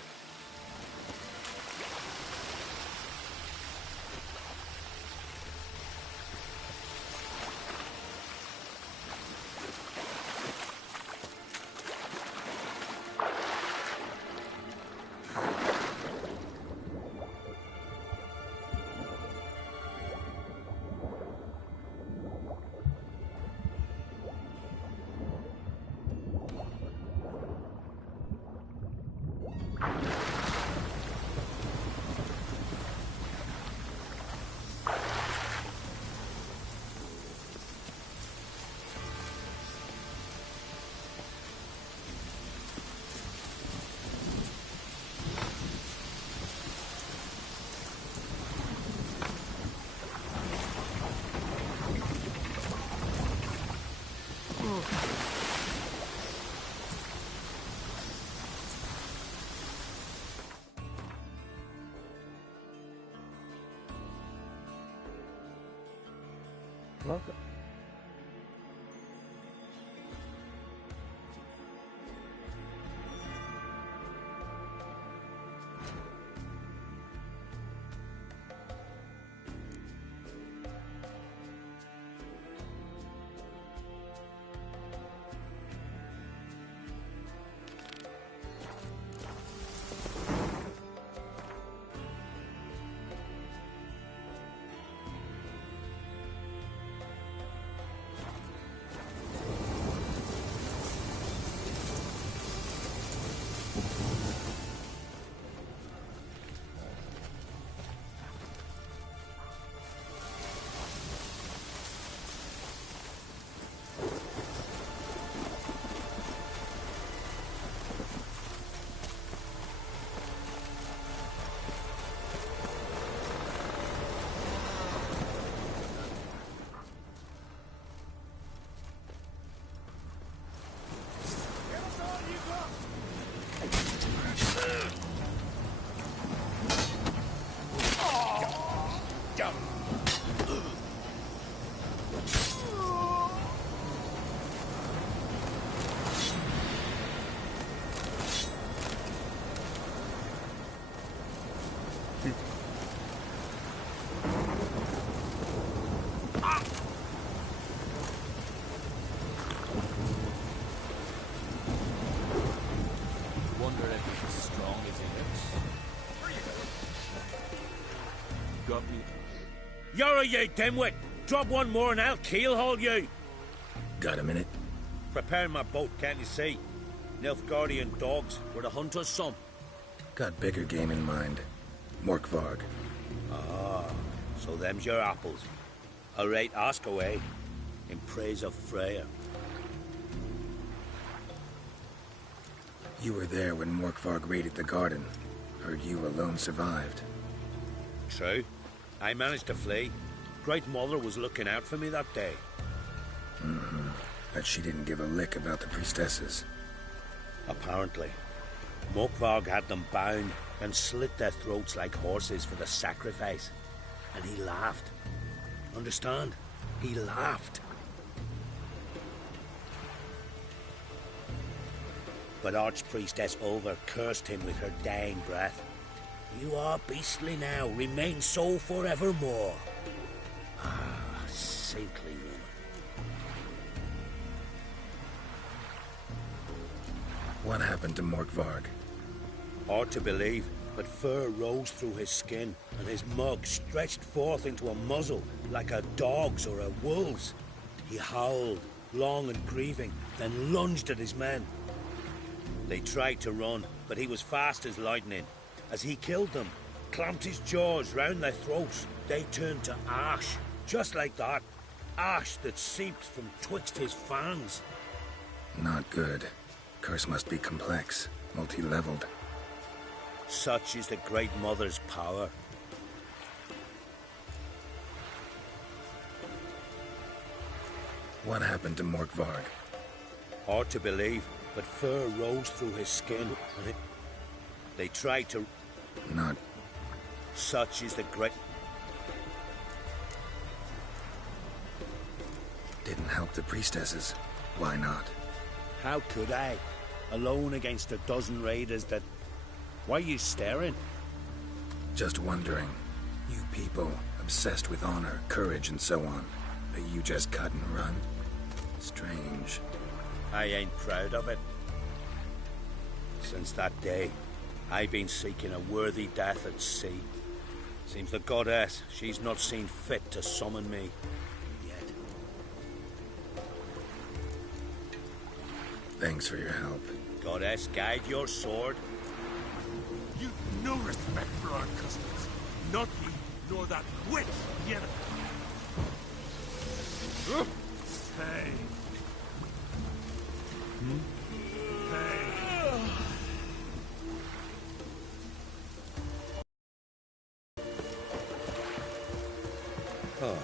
Welcome. Wonder if it's as strong as it looks. Got me. You're you dimwit! Drop one more and I'll keelhaul you! Got a minute? Preparing my boat, can't you see? Nilfgaardian dogs were the hunter's son. Got bigger game in mind. Morkvarg. Ah, so them's your apples. Alright, ask away. In praise of Freya. You were there when Morkvarg raided the garden. Heard you alone survived. True. I managed to flee. Great Mother was looking out for me that day. Mm-hmm. But she didn't give a lick about the priestesses. Apparently. Morkvarg had them bound and slit their throats like horses for the sacrifice. And he laughed. Understand? He laughed. But Archpriestess Ulva cursed him with her dying breath. You are beastly now, remain so forevermore. Ah, saintly woman. What happened to Morkvarg? Hard to believe, but fur rose through his skin, and his mug stretched forth into a muzzle like a dog's or a wolf's. He howled, long and grieving, then lunged at his men. They tried to run, but he was fast as lightning. As he killed them, clamped his jaws round their throats, they turned to ash, just like that. Ash that seeped from twixt his fangs. Not good. Curse must be complex, multi-leveled. Such is the Great Mother's power. What happened to Morkvarg? Hard to believe, but fur rose through his skin, and it... They tried to... Not... Such is the great... Didn't help the priestesses. Why not? How could I? Alone against a dozen raiders that... Why are you staring? Just wondering. You people, obsessed with honor, courage, and so on. That you just cut and run? Strange. I ain't proud of it. Since that day, I've been seeking a worthy death at sea. Seems the goddess, she's not seen fit to summon me. Yet. Thanks for your help. Goddess, guide your sword. You've no respect for our customs. Not ye, nor that witch, Yennefer. Hey. Oh.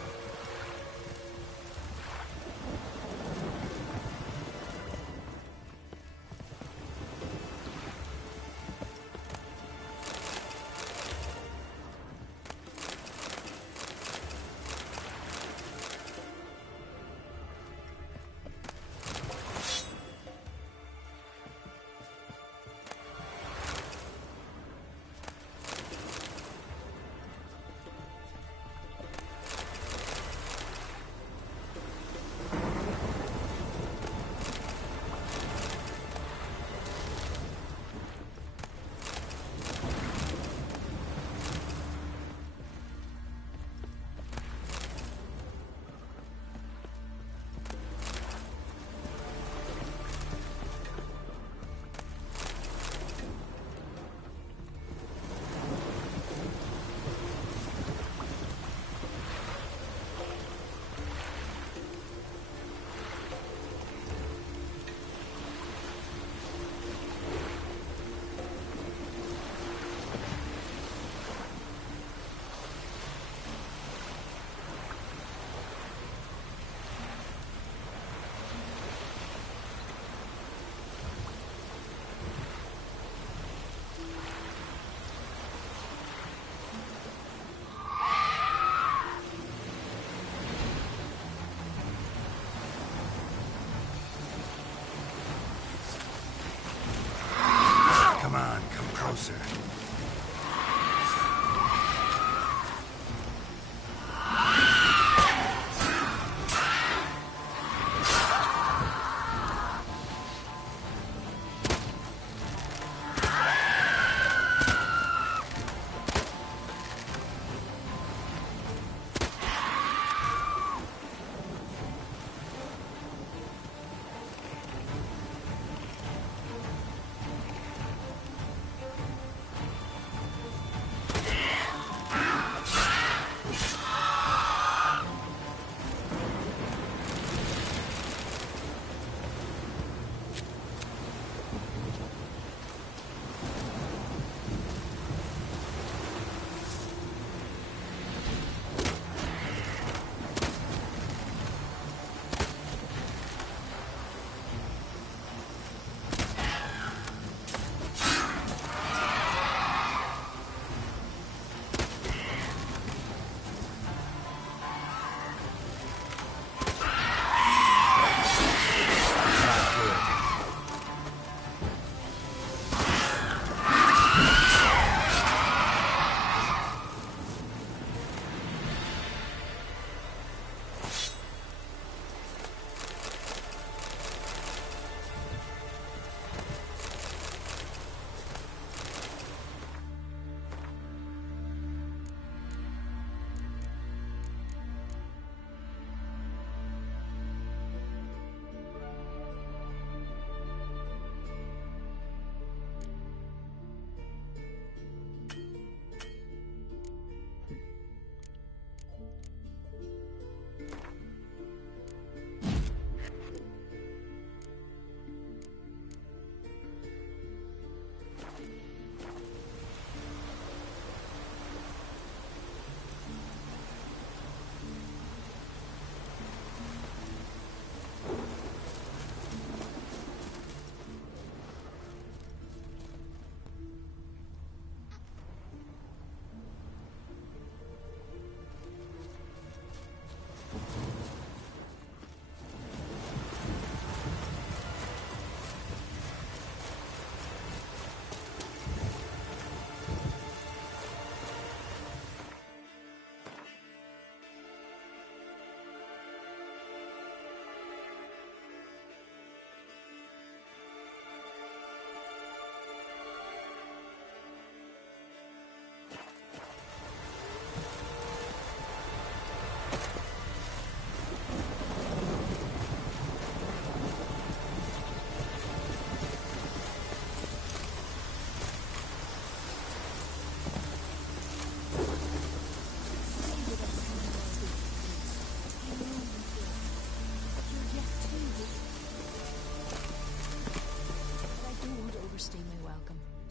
Closer.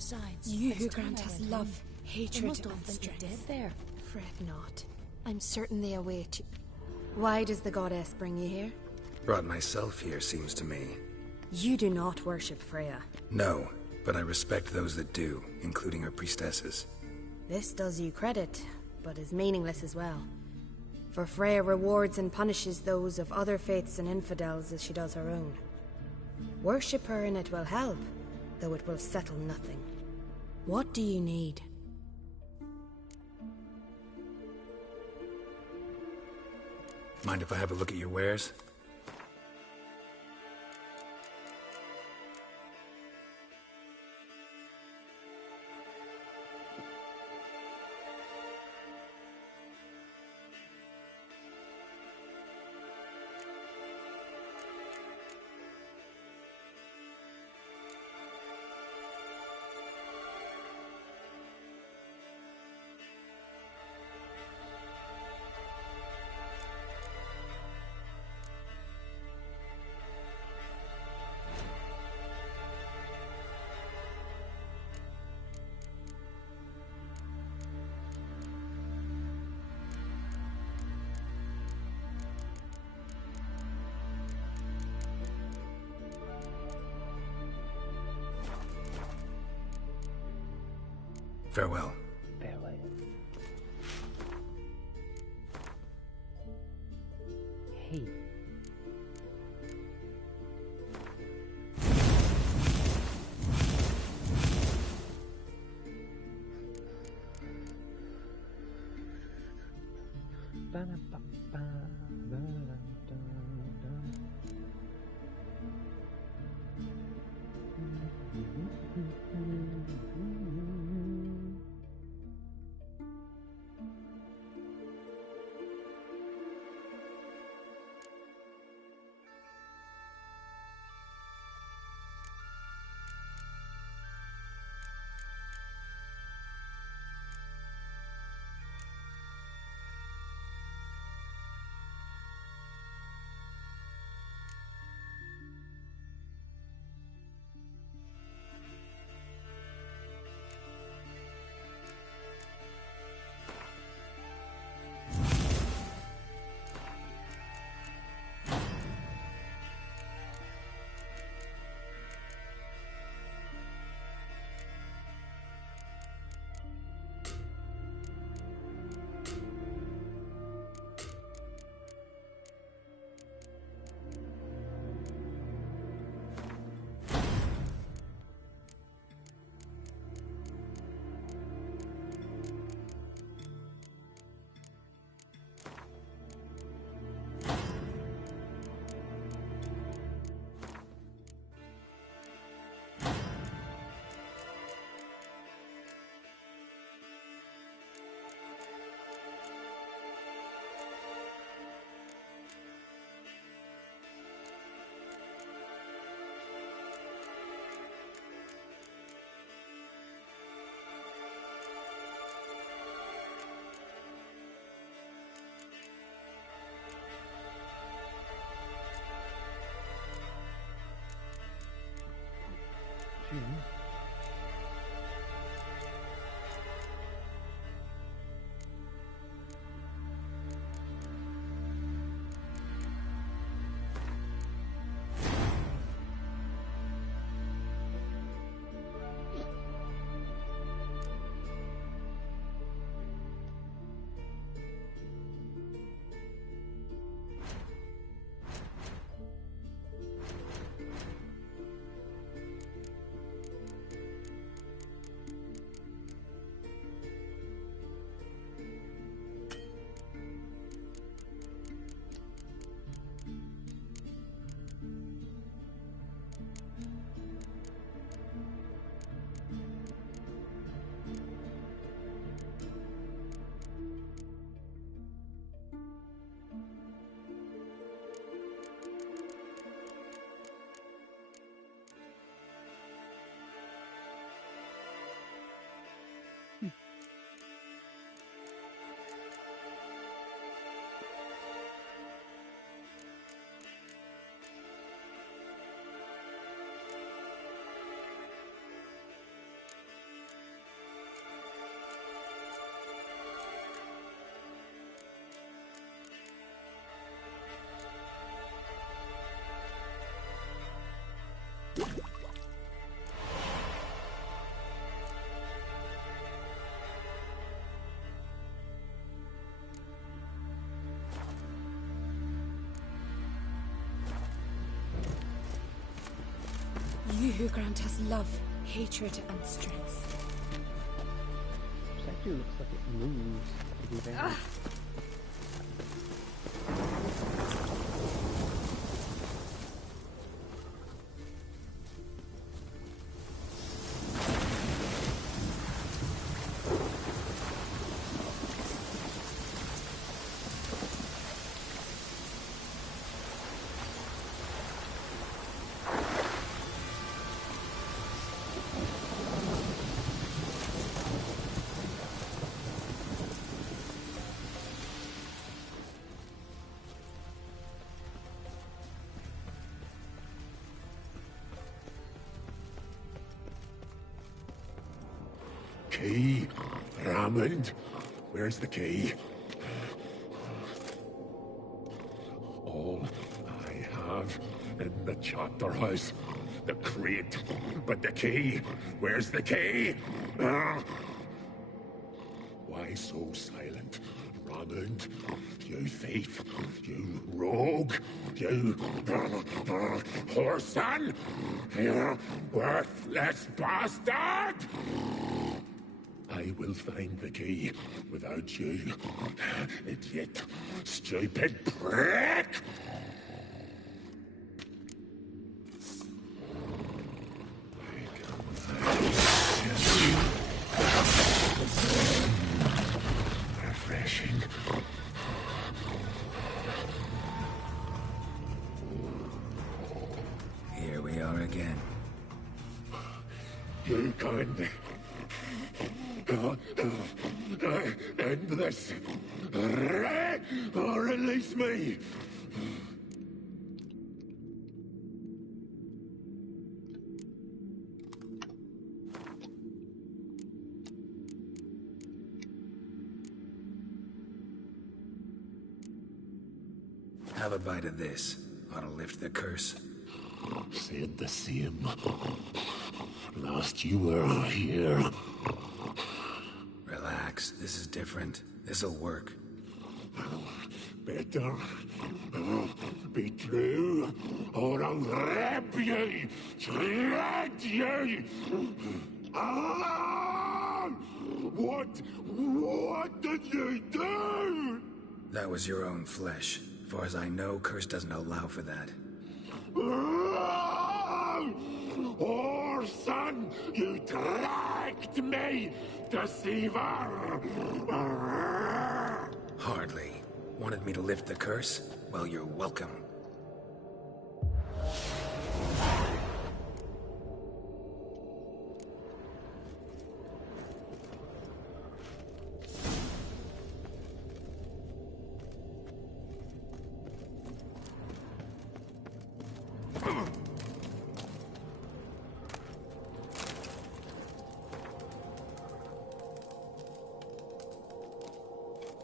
Besides, You it's who time grant I us went love, home. They hatred, must all and think you're strength. dead there. Fret not. I'm certain they await you. Why does the goddess bring you here? Brought myself here, seems to me. You do not worship Freya. No, but I respect those that do, including her priestesses. This does you credit, but is meaningless as well. For Freya rewards and punishes those of other faiths and infidels as she does her own. Worship her and it will help, though it will settle nothing. What do you need? Mind if I have a look at your wares? Farewell. Farewell. Hey. who grant us love, hatred, and strength. This actually looks like it moves. To be there. Key? Raymond? Where's the key? All I have in the chapter house. The crate. But the key? Where's the key? Why so silent? Raymond, you thief, you rogue, you whoreson, you worthless bastard! I will find the key without you, idiot, stupid prick! Refreshing. Here we are again. You can't end this. Or release me. Have a bite of this. Ought to lift the curse. Said the same. Last you were here. Relax. This is different. This'll work. Better be true, or I'll rip you, shred you. Ah! What did you do? That was your own flesh. As far as I know, Curse doesn't allow for that. Or son, you tracked me, deceiver! Hardly. Wanted me to lift the curse? Well, you're welcome.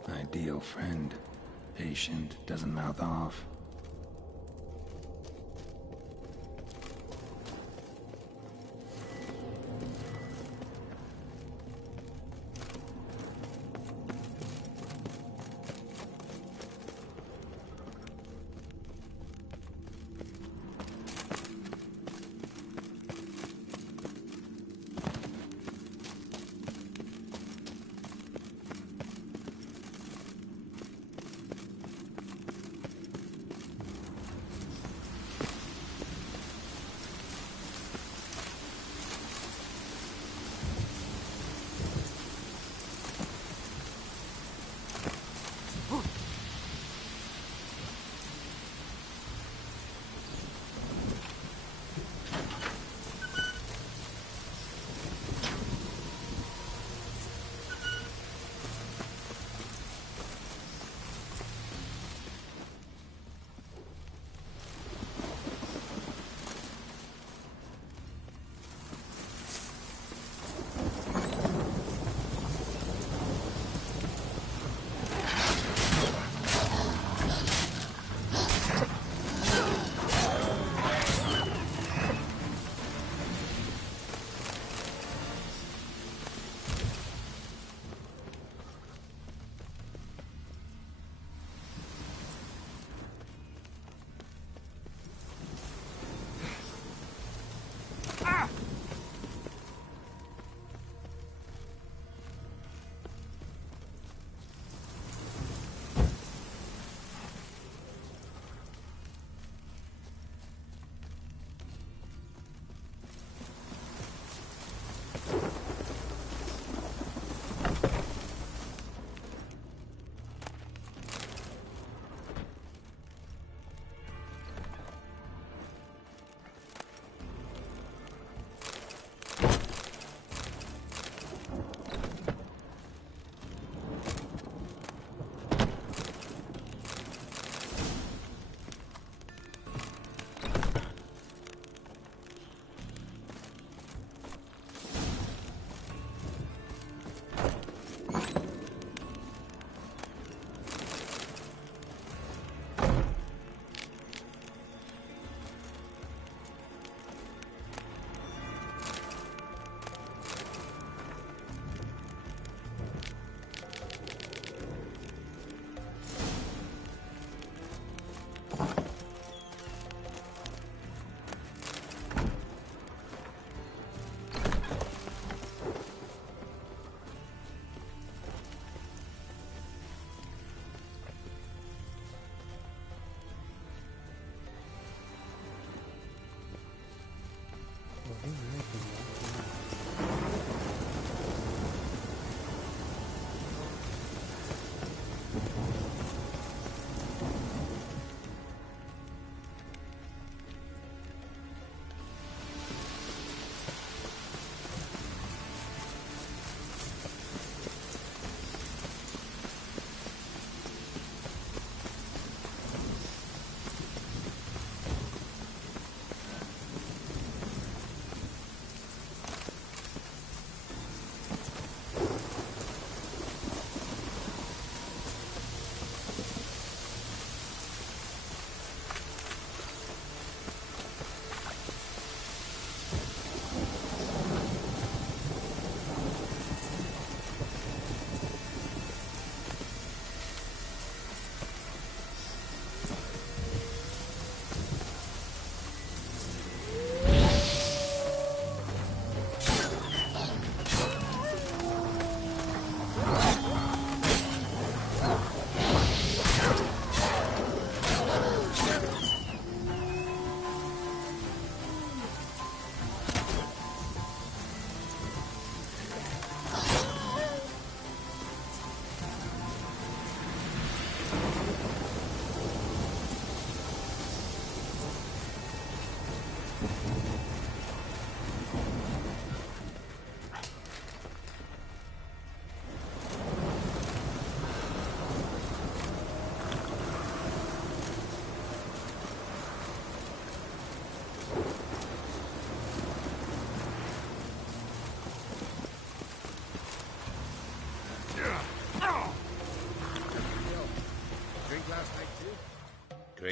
Ideal friend. Patient, doesn't mouth off.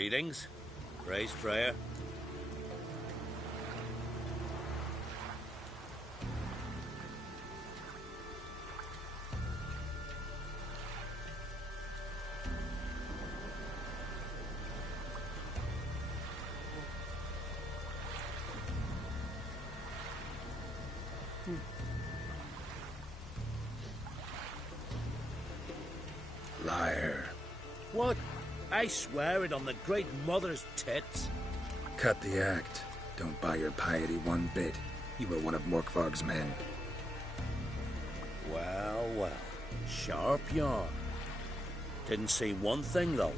Greetings. Praise Freya. Liar. What? I swear it on the Great Mother's tits. Cut the act. Don't buy your piety one bit. You were one of Morkvarg's men. Well, well. Sharp yarn. Didn't see one thing, though.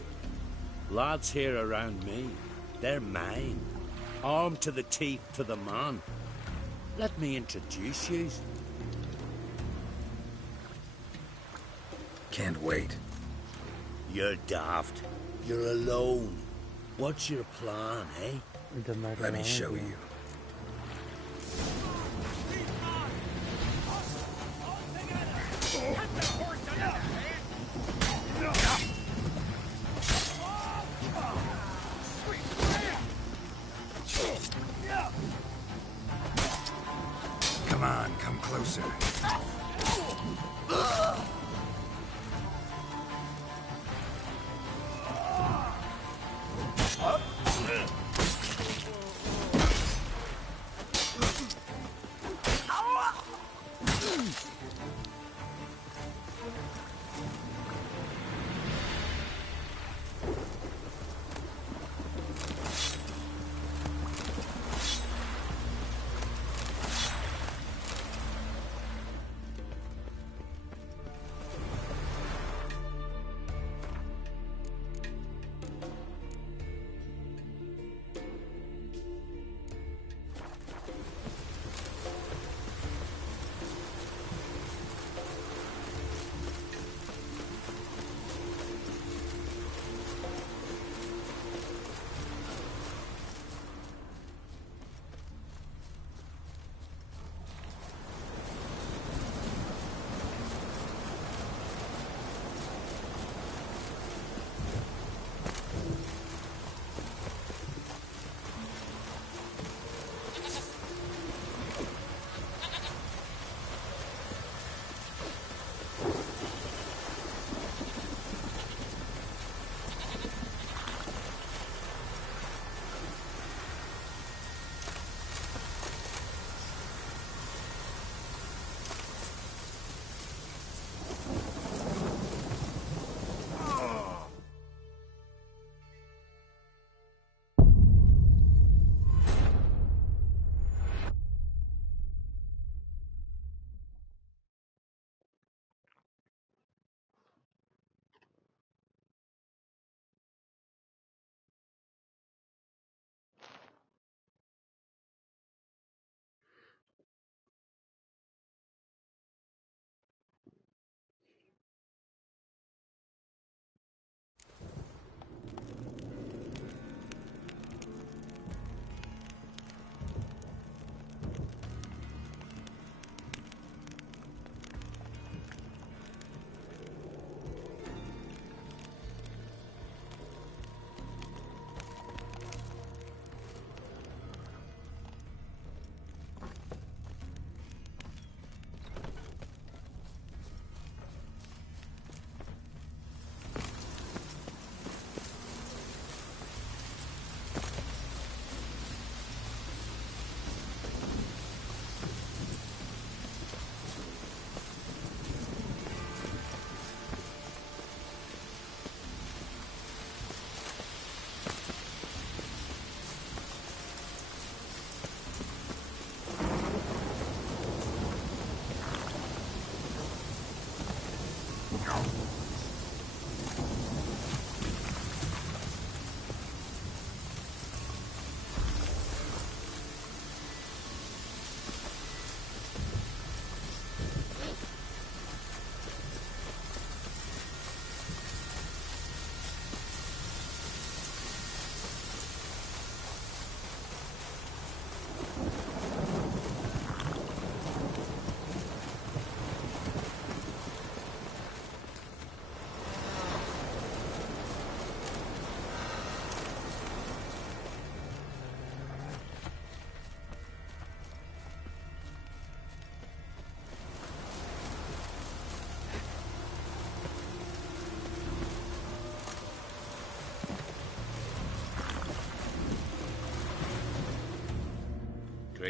Lads here around me, they're mine. Armed to the teeth to the man. Let me introduce you. Can't wait. You're daft. You're alone. What's your plan, eh? Let me show you. Come on, come closer.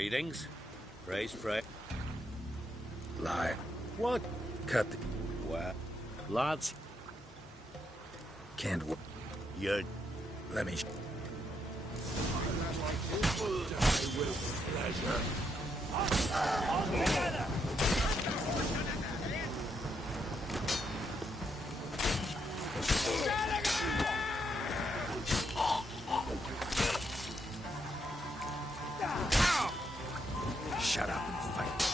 Greetings. Praise Frey. Lie. What? Cut the... Well, lads. Can't work. You... Let me... Shut up and fight.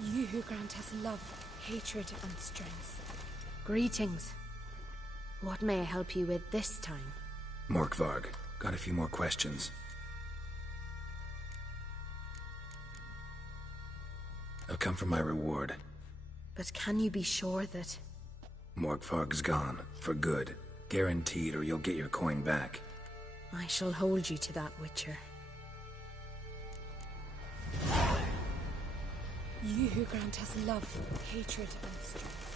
You who grant us love, hatred, and strength. Greetings. What may I help you with this time? Morkvarg, got a few more questions. I'll come for my reward. But can you be sure that... Morkvarg's gone, for good. Guaranteed, or you'll get your coin back. I shall hold you to that, Witcher. You who grant us love, hatred, and strength.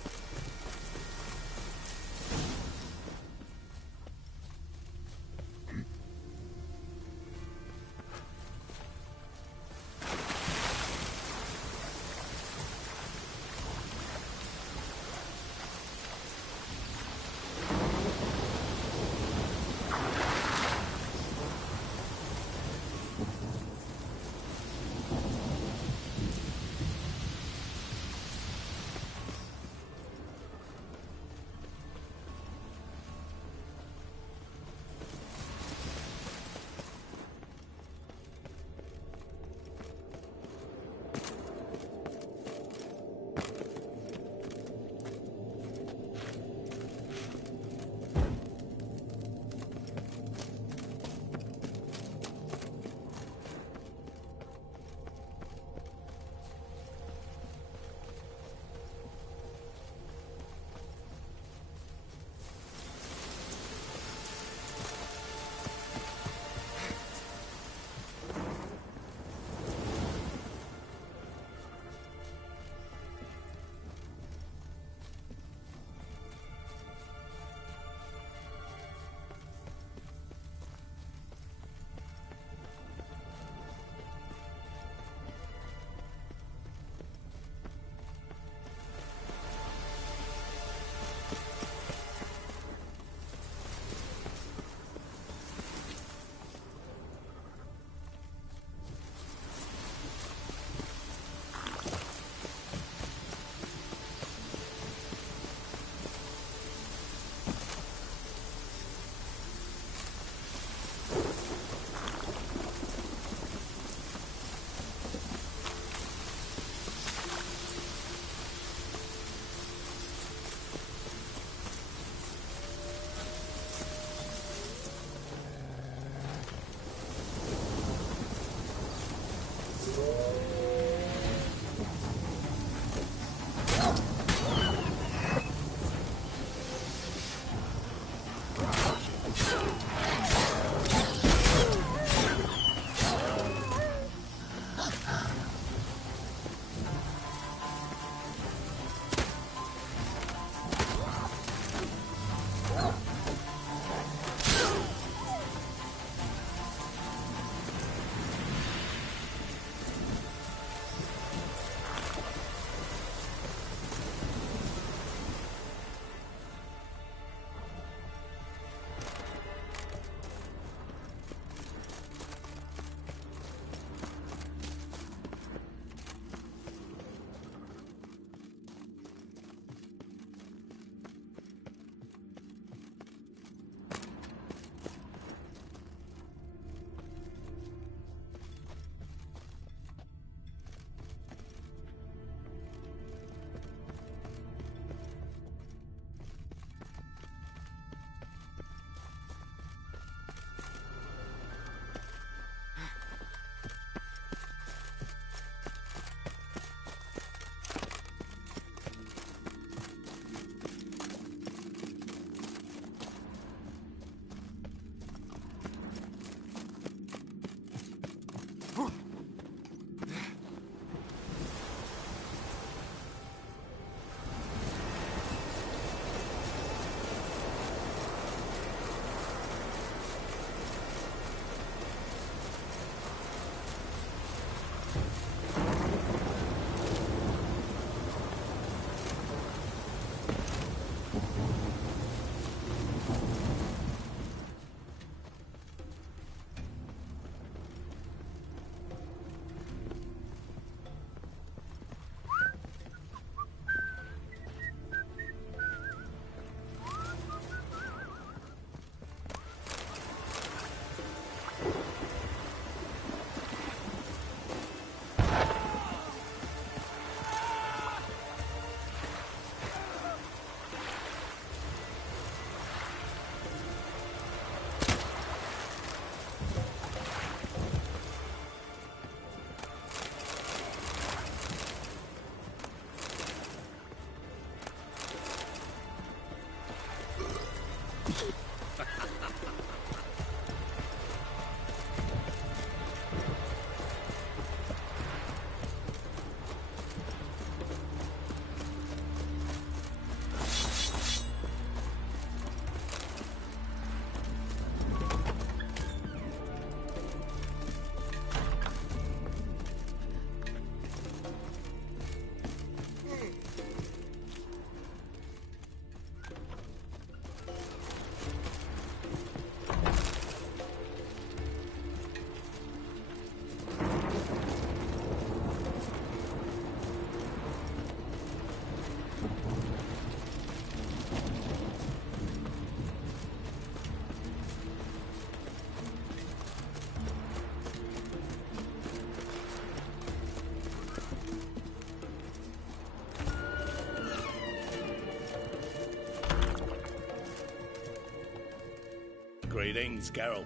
Greetings, Geralt.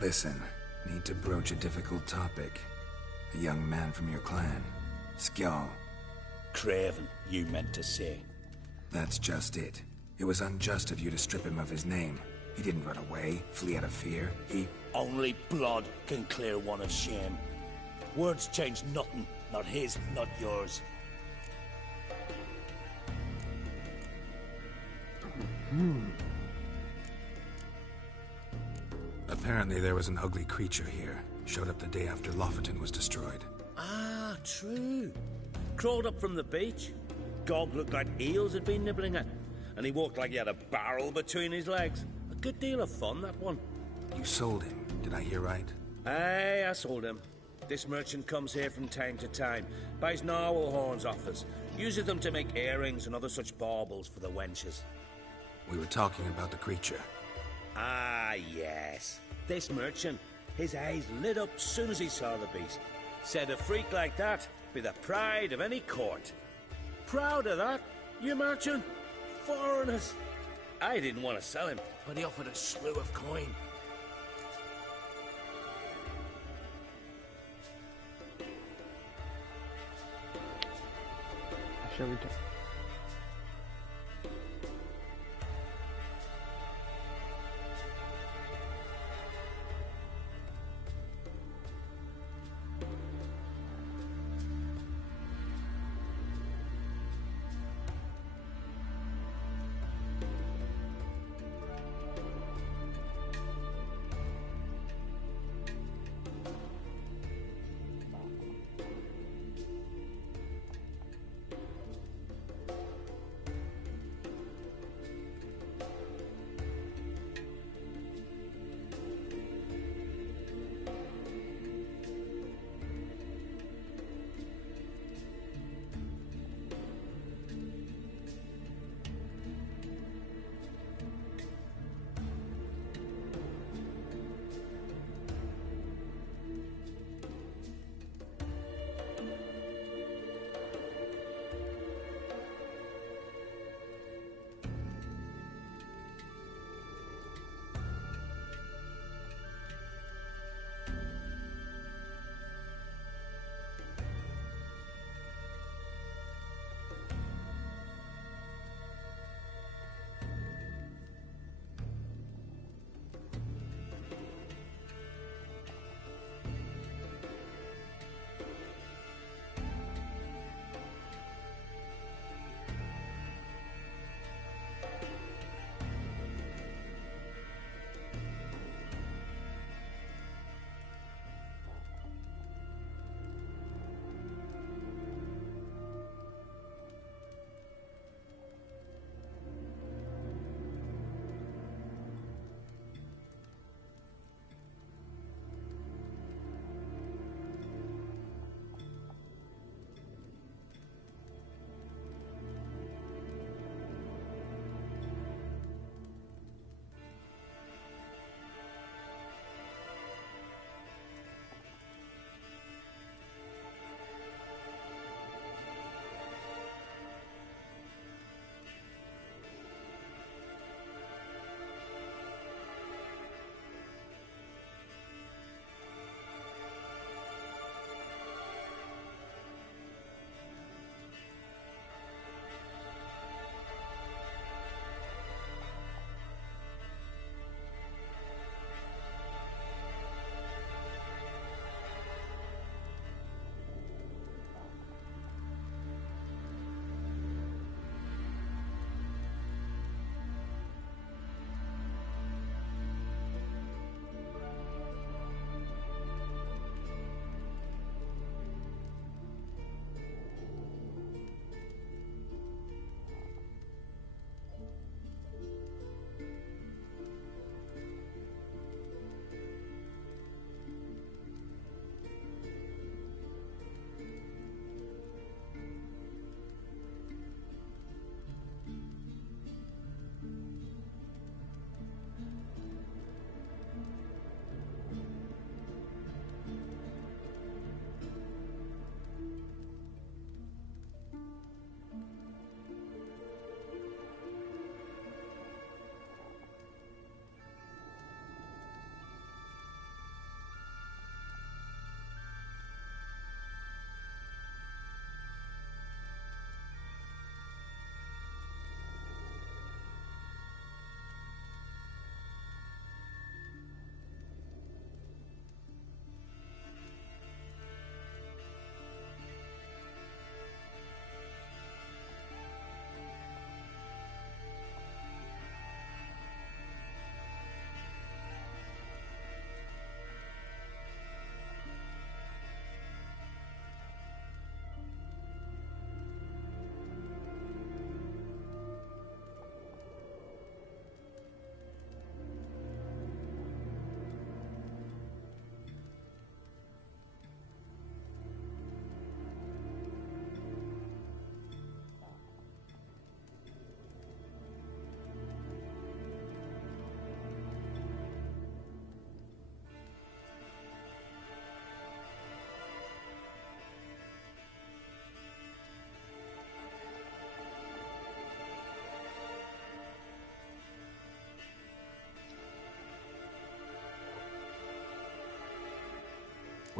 Listen, need to broach a difficult topic. A young man from your clan, Skjall. Craven, you meant to say. That's just it. It was unjust of you to strip him of his name. He didn't run away, flee out of fear. He... Only blood can clear one of shame. Words change nothing. Not his, not yours. Apparently there was an ugly creature here. Showed up the day after Lofoten was destroyed. Ah, true. Crawled up from the beach. Dog looked like eels had been nibbling at. And he walked like he had a barrel between his legs. A good deal of fun, that one. You sold him, did I hear right? Aye, I sold him. This merchant comes here from time to time, buys narwhal horns off us, uses them to make earrings and other such baubles for the wenches. We were talking about the creature. Ah, yes. This merchant, his eyes lit up soon as he saw the beast. Said a freak like that be the pride of any court. Proud of that, you merchant? Foreigners. I didn't want to sell him, but he offered a slew of coin. I shall return.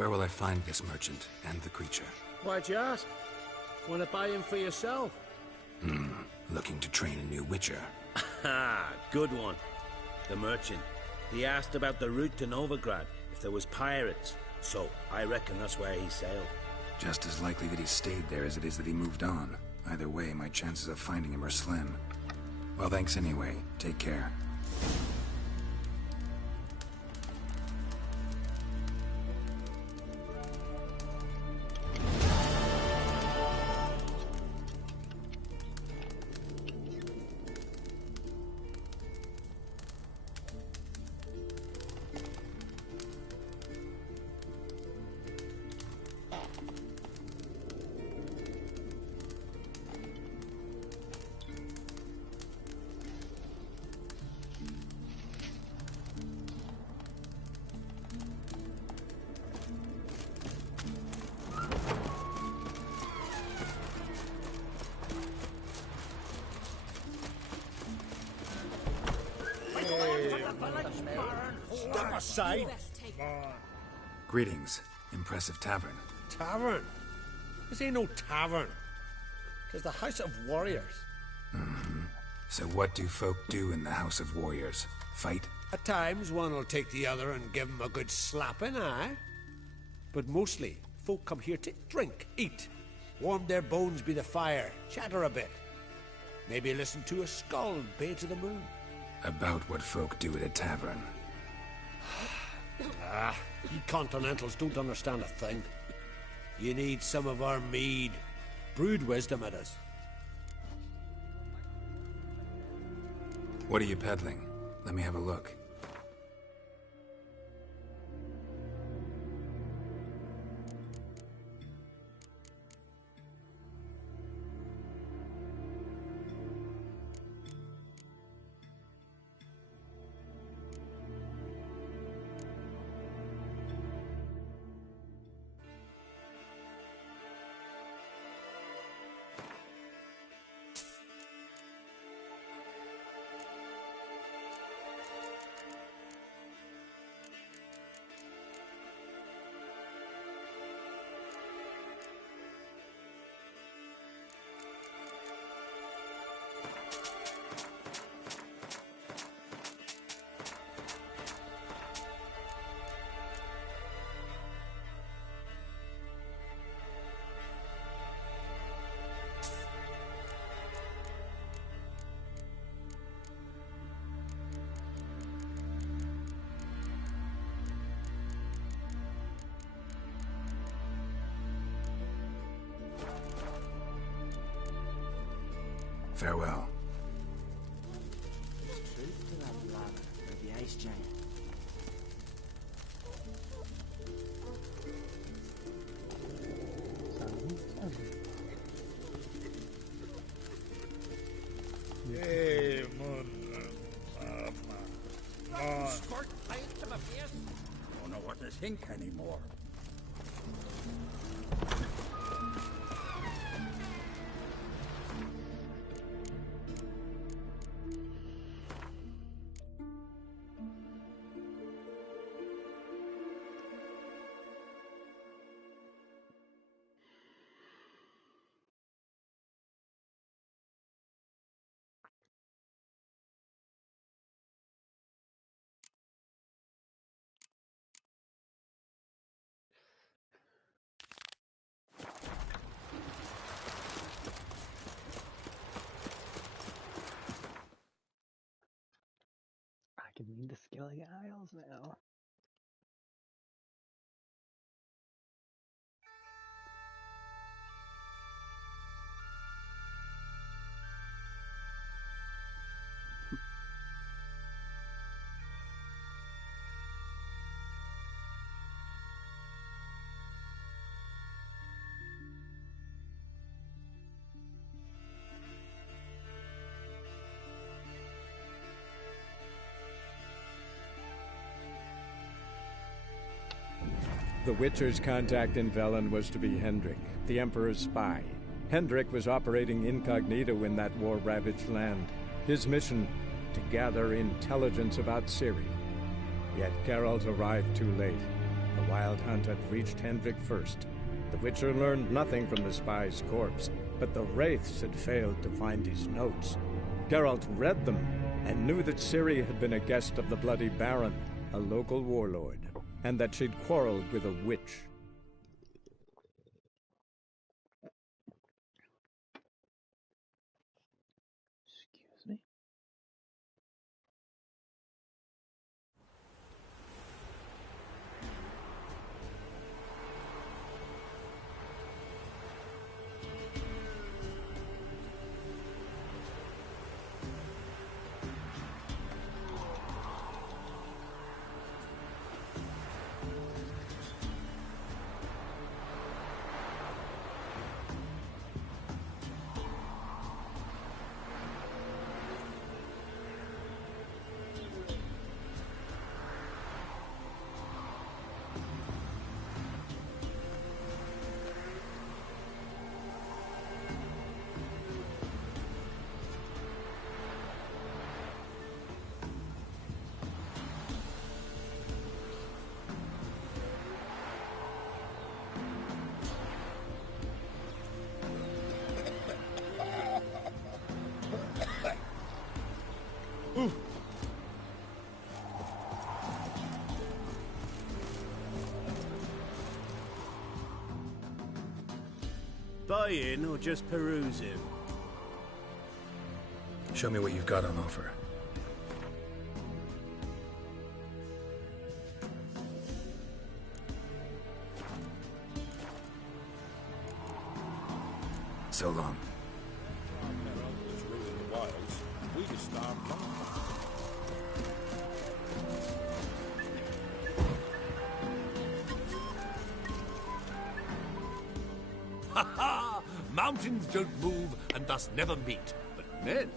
Where will I find this merchant and the creature? Why'd you ask? Want to buy him for yourself? Looking to train a new witcher. Ha! Good one. The merchant. He asked about the route to Novigrad, if there was pirates. So, I reckon that's where he sailed. Just as likely that he stayed there as it is that he moved on. Either way, my chances of finding him are slim. Well, thanks anyway. Take care. Step aside! Greetings. Impressive tavern. Tavern? This ain't no tavern. 'Tis the House of Warriors. So what do folk do in the House of Warriors? Fight? At times, one'll take the other and give 'em a good slapping, aye? But mostly, folk come here to drink, eat, warm their bones by the fire, chatter a bit. Maybe listen to a skald bay to the moon. About what folk do at a tavern. You Continentals don't understand a thing. You need some of our mead. Brewed wisdom it is. What are you peddling? Let me have a look. Farewell. Truth to that bladder for the ice giant. Hey, man. Squirt paint to my face. Don't know what to think anymore. I can read the Skellige Isles now. The Witcher's contact in Velen was to be Hendrik, the Emperor's spy. Hendrik was operating incognito in that war-ravaged land. His mission, to gather intelligence about Ciri. Yet Geralt arrived too late. the Wild Hunt had reached Hendrik first. The Witcher learned nothing from the spy's corpse, but the Wraiths had failed to find his notes. Geralt read them and knew that Ciri had been a guest of the Bloody Baron, a local warlord, and that she'd quarreled with a witch. Excuse me. Buy-in or just perusing? Show me what you've got on offer. So long. Ha-ha! Mountains don't move and thus never meet, but men.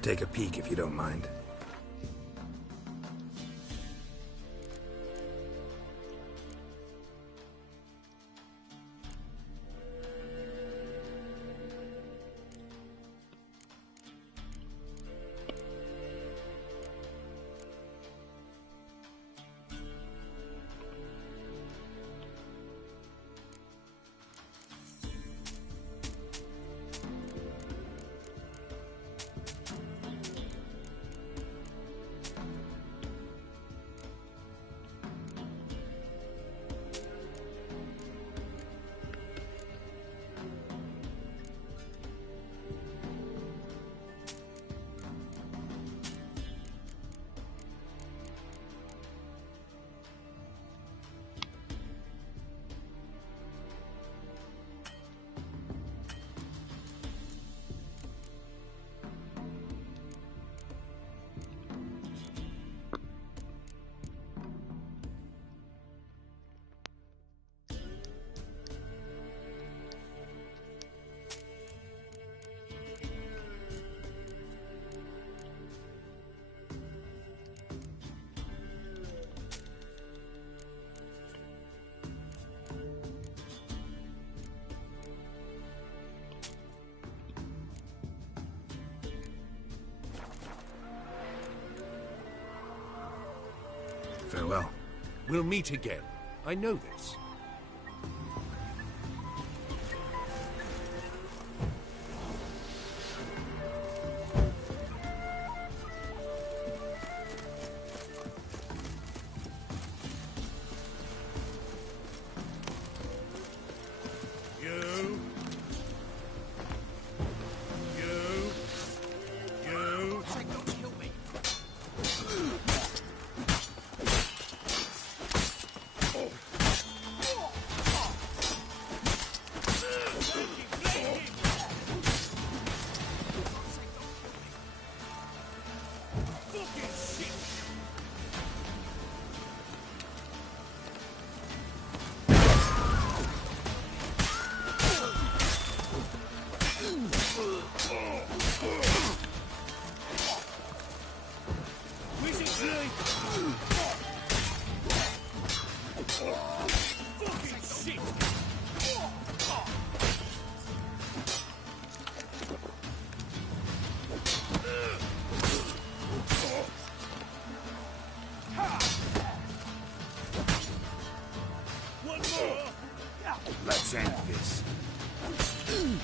Take a peek if you don't mind. Farewell. We'll meet again. I know this. Let's end this. I'm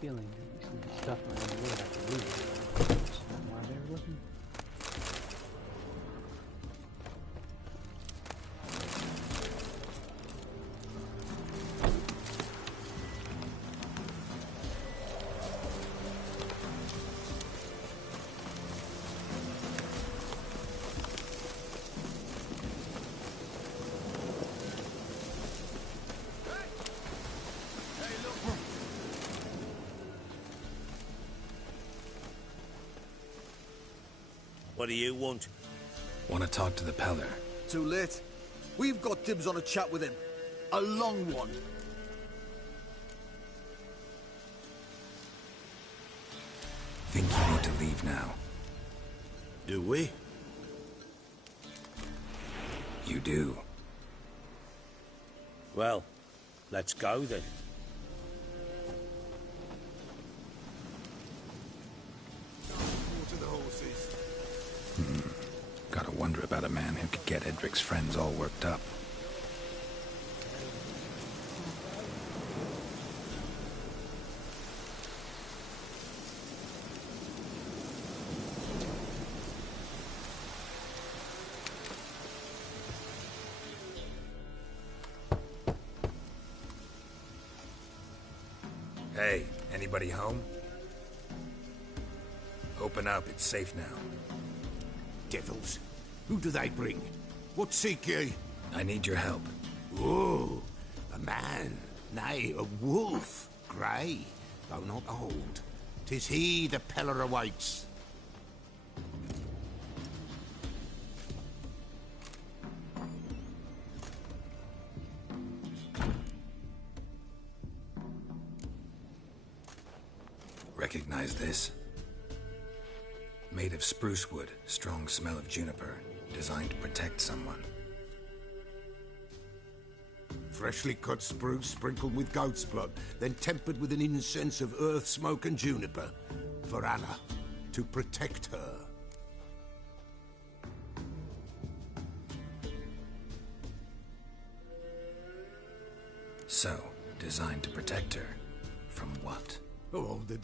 feeling there'd be some stuff around the wood I can lose. Just not why they were looking. What do you want? Want to talk to the Peller. Too late. We've got dibs on a chat with him. A long one. Think you need to leave now. Do we? You do. Well, let's go then. Water the horses. Gotta wonder about a man who could get Edric's friends all worked up. Hey, anybody home? Open up, it's safe now. Devils. Who do they bring? What seek ye? I need your help. Oh, a man. Nay, a wolf. Grey, though not old. 'Tis he the Peller awaits. Recognize this? Made of spruce wood, strong smell of juniper, designed to protect someone. Freshly cut spruce sprinkled with goat's blood, then tempered with an incense of earth, smoke and juniper. For Anna, to protect her. So, designed to protect her. From what? Oh, the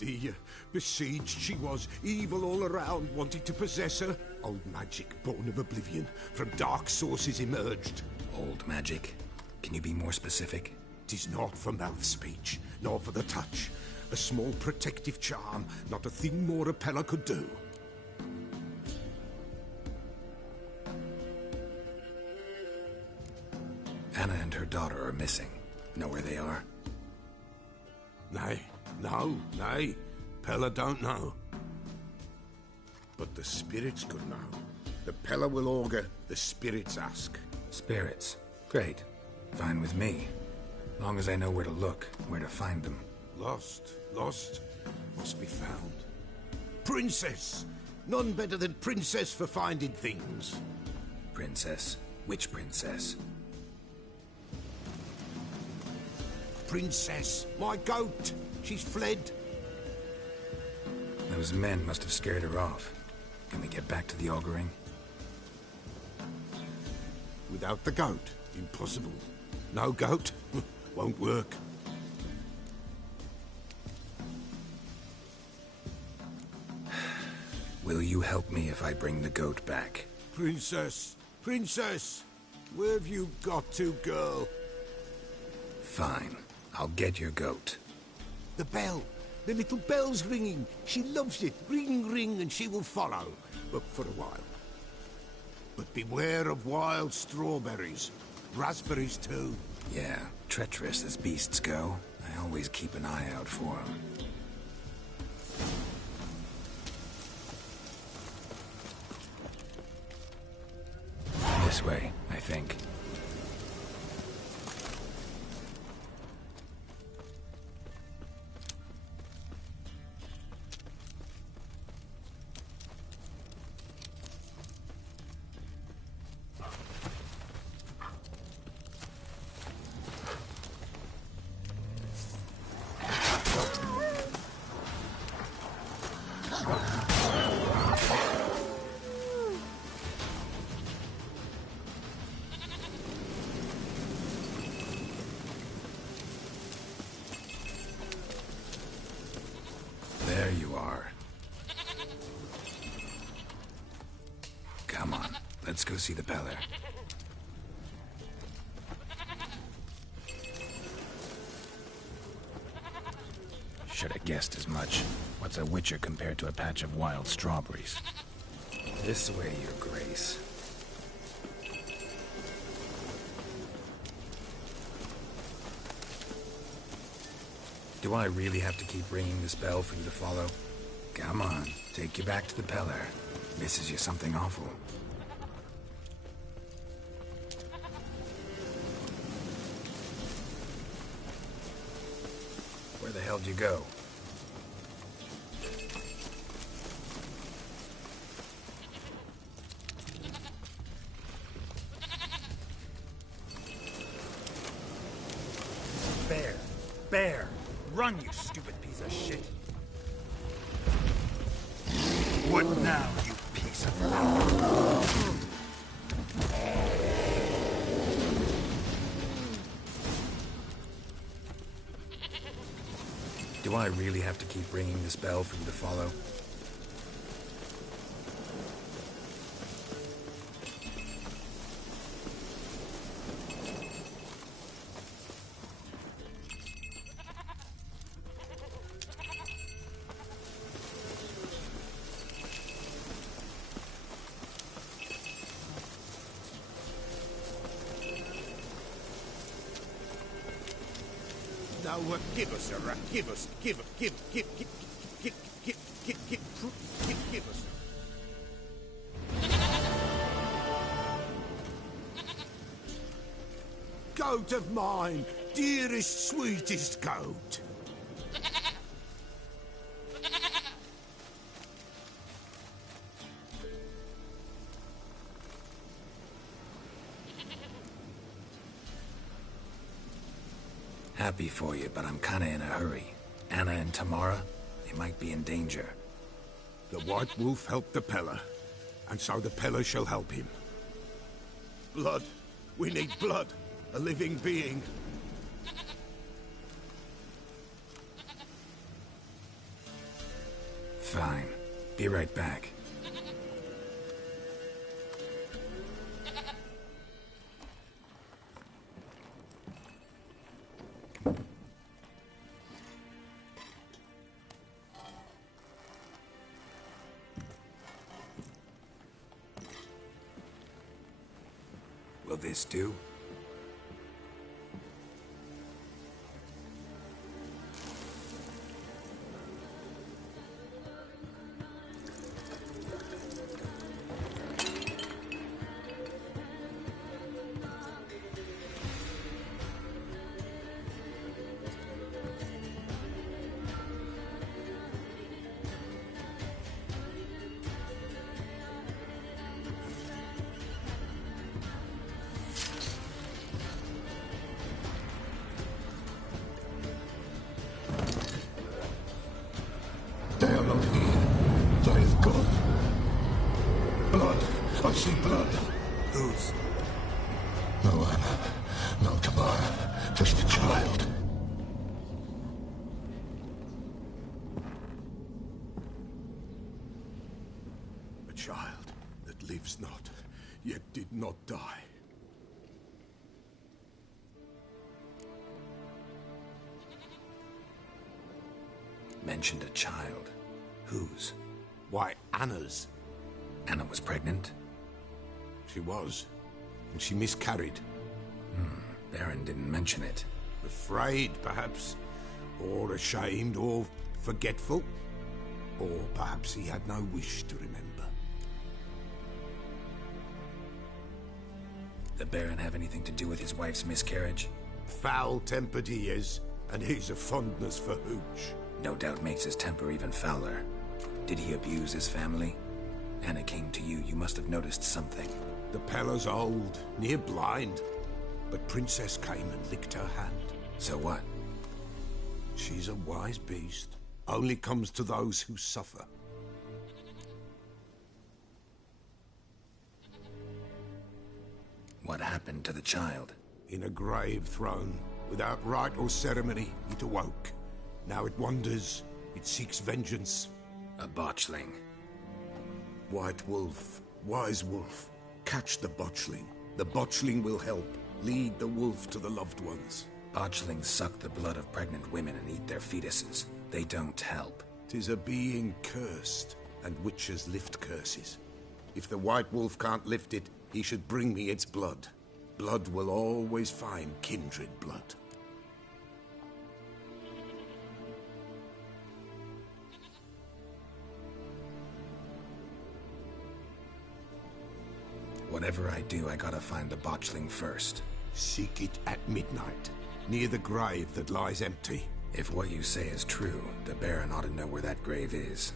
besieged she was, evil all around, wanting to possess her. Old magic, born of oblivion, from dark sources emerged. Old magic? Can you be more specific? 'Tis not for mouth speech, nor for the touch. A small protective charm, not a thing more a Peller could do. Anna and her daughter are missing. Know where they are? Nay, nay. Peller don't know. But the spirits could know. The Peller will augur, the spirits ask. Spirits? Great. Fine with me. Long as I know where to look, where to find them. Lost, must be found. Princess! None better than Princess for finding things. Princess? Which princess? Princess, my goat! She's fled. Those men must have scared her off. Can we get back to the auguring? Without the goat, impossible. No goat, won't work. Will you help me if I bring the goat back? Princess, where have you got to, girl? Fine. I'll get your goat. The bell. The little bell's ringing. She loves it. Ring, ring, and she will follow. But for a while. But beware of wild strawberries. Raspberries, too. Yeah, treacherous as beasts go. I always keep an eye out for them. This way, I think. you are. Come on, let's go see the Peller. Should have guessed as much. What's a witcher compared to a patch of wild strawberries? This way, Your Grace. Do I really have to keep ringing this bell for you to follow? Come on, take you back to the Peller. Misses you something awful. Where the hell'd you go? Bear! Bear! Run, you stupid piece of shit! What now, you piece of... Do I really have to keep ringing this bell for you to follow? Now, give us a rat. Give us Goat of mine, dearest, sweetest goat. Happy for you, but I'm kinda in a hurry. Anna and Tamara, they might be in danger. The White Wolf helped the Peller, and so the Peller shall help him. Blood. We need blood. A living being. Fine. Be right back. Will this do? They are not here. They have gone. Blood. I see blood. Whose? No Anna. No Tamara. Just a child. A child that lives not, yet did not die. Mentioned a child. Whose? Why, Anna's. Anna was pregnant? She was. And she miscarried. Baron didn't mention it. Afraid, perhaps. Or ashamed, or forgetful. Or perhaps he had no wish to remember. The Baron have anything to do with his wife's miscarriage? Foul-tempered he is, and he's a fondness for hooch. No doubt makes his temper even fouler. Did he abuse his family? Anna came to you. You must have noticed something. The Peller's old, near blind. But Princess came and licked her hand. So what? She's a wise beast. Only comes to those who suffer. What happened to the child? In a grave thrown, without rite or ceremony, it awoke. Now it wanders It seeks vengeance. A botchling. White Wolf, Wise Wolf, catch the botchling. The botchling will help. Lead the wolf to the loved ones. Botchlings suck the blood of pregnant women and eat their fetuses. They don't help. 'Tis a being cursed, and witches lift curses. If the White Wolf can't lift it, he should bring me its blood. Blood will always find kindred blood. Whatever I do, I gotta find the botchling first. Seek it at midnight, near the grave that lies empty. If what you say is true, the Baron ought to know where that grave is.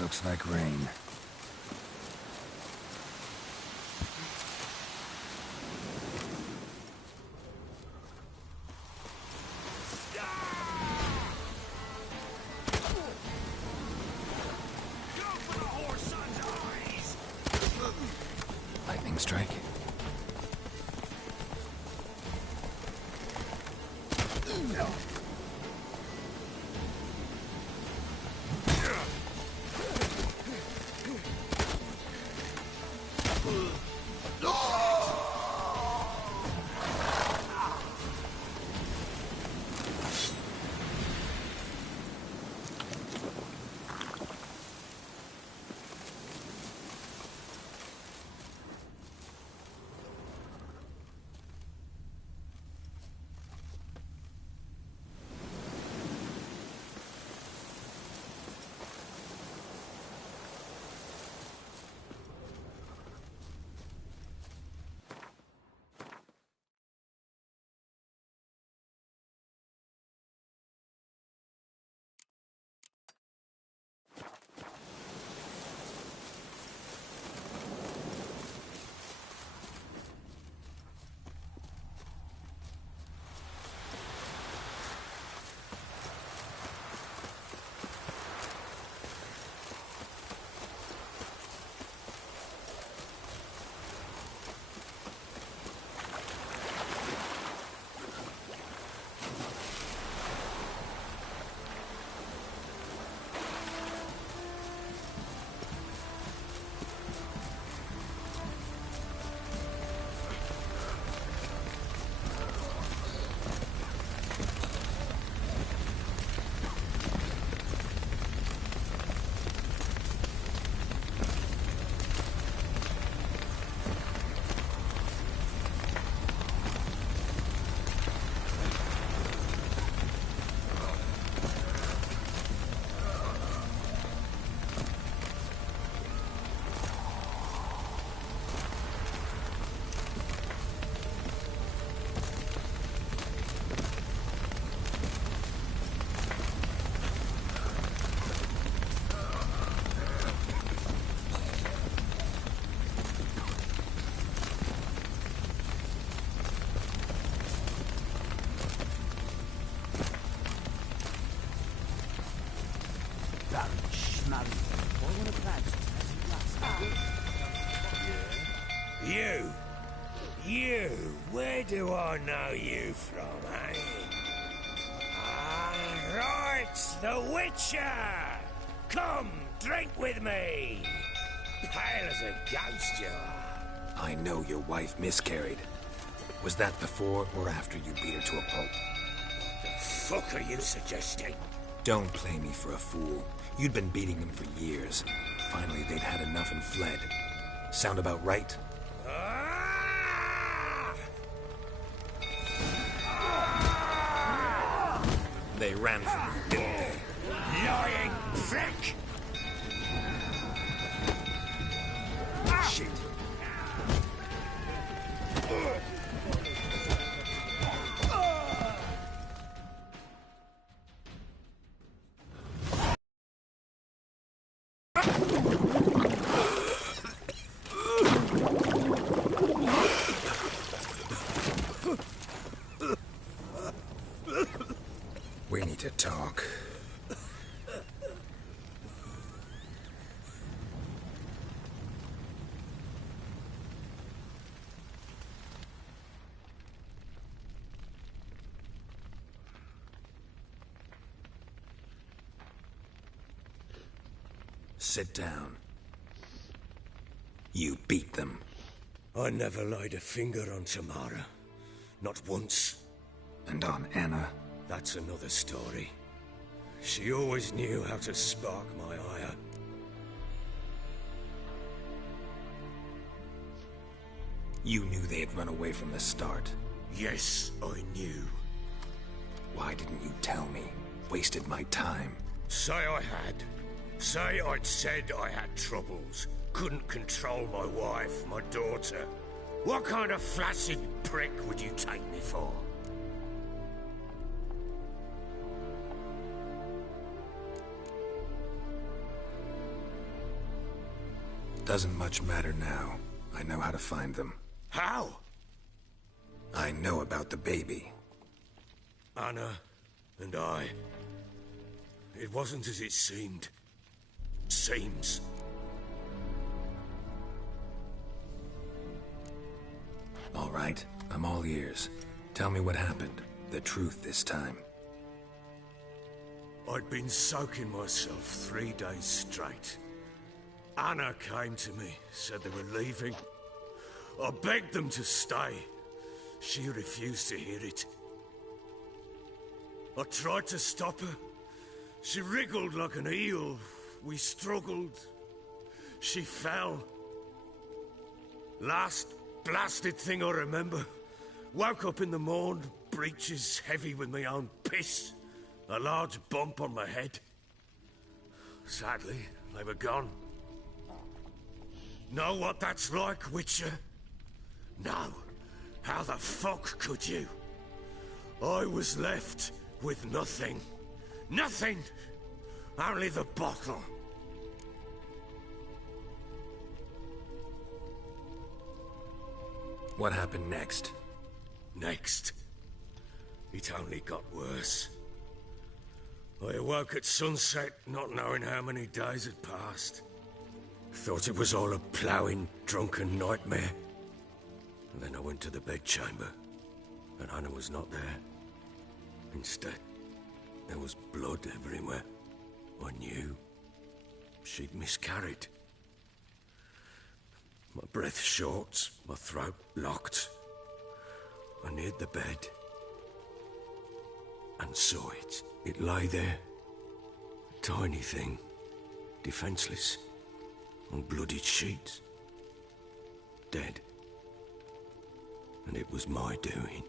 Looks like rain. Lightning strike. Schmarry. Boy, one of You! You! Where do I know you from, eh? Ah, right! The Witcher! Come, drink with me! Pale as a ghost you are. I know your wife miscarried. Was that before or after you beat her to a pulp? The fuck are you suggesting? Don't play me for a fool. You'd been beating them for years. Finally, they'd had enough and fled. Sound about right? They ran from you, didn't they? Lying prick! Shit. We need to talk. Sit down. You beat them. I never laid a finger on Tamara. Not once. And on Anna? That's another story. She always knew how to spark my ire. You knew they had run away from the start. Yes, I knew. Why didn't you tell me? Wasted my time. Say I had. Say I'd said I had troubles. Couldn't control my wife, my daughter. What kind of flaccid prick would you take me for? Doesn't much matter now. I know how to find them. How? I know about the baby. Anna and I. It wasn't as it seemed. Seems. All right, I'm all ears. Tell me what happened. The truth this time. I'd been soaking myself 3 days straight. Anna came to me, said they were leaving. I begged them to stay. She refused to hear it. I tried to stop her. She wriggled like an eel. We struggled. She fell. Last blasted thing I remember. Woke up in the morn, breeches heavy with my own piss. A large bump on my head. Sadly, they were gone. Know what that's like, Witcher? No. How the fuck could you? I was left with nothing. Nothing! Only the bottle. What happened next? Next? It only got worse. I awoke at sunset, not knowing how many days had passed. Thought it was all a ploughing, drunken nightmare. And then I went to the bedchamber, and Anna was not there. Instead, there was blood everywhere. I knew she'd miscarried. My breath short, my throat locked. I neared the bed and saw it. It lay there, a tiny thing, defenseless, on bloodied sheets, dead. And it was my doing.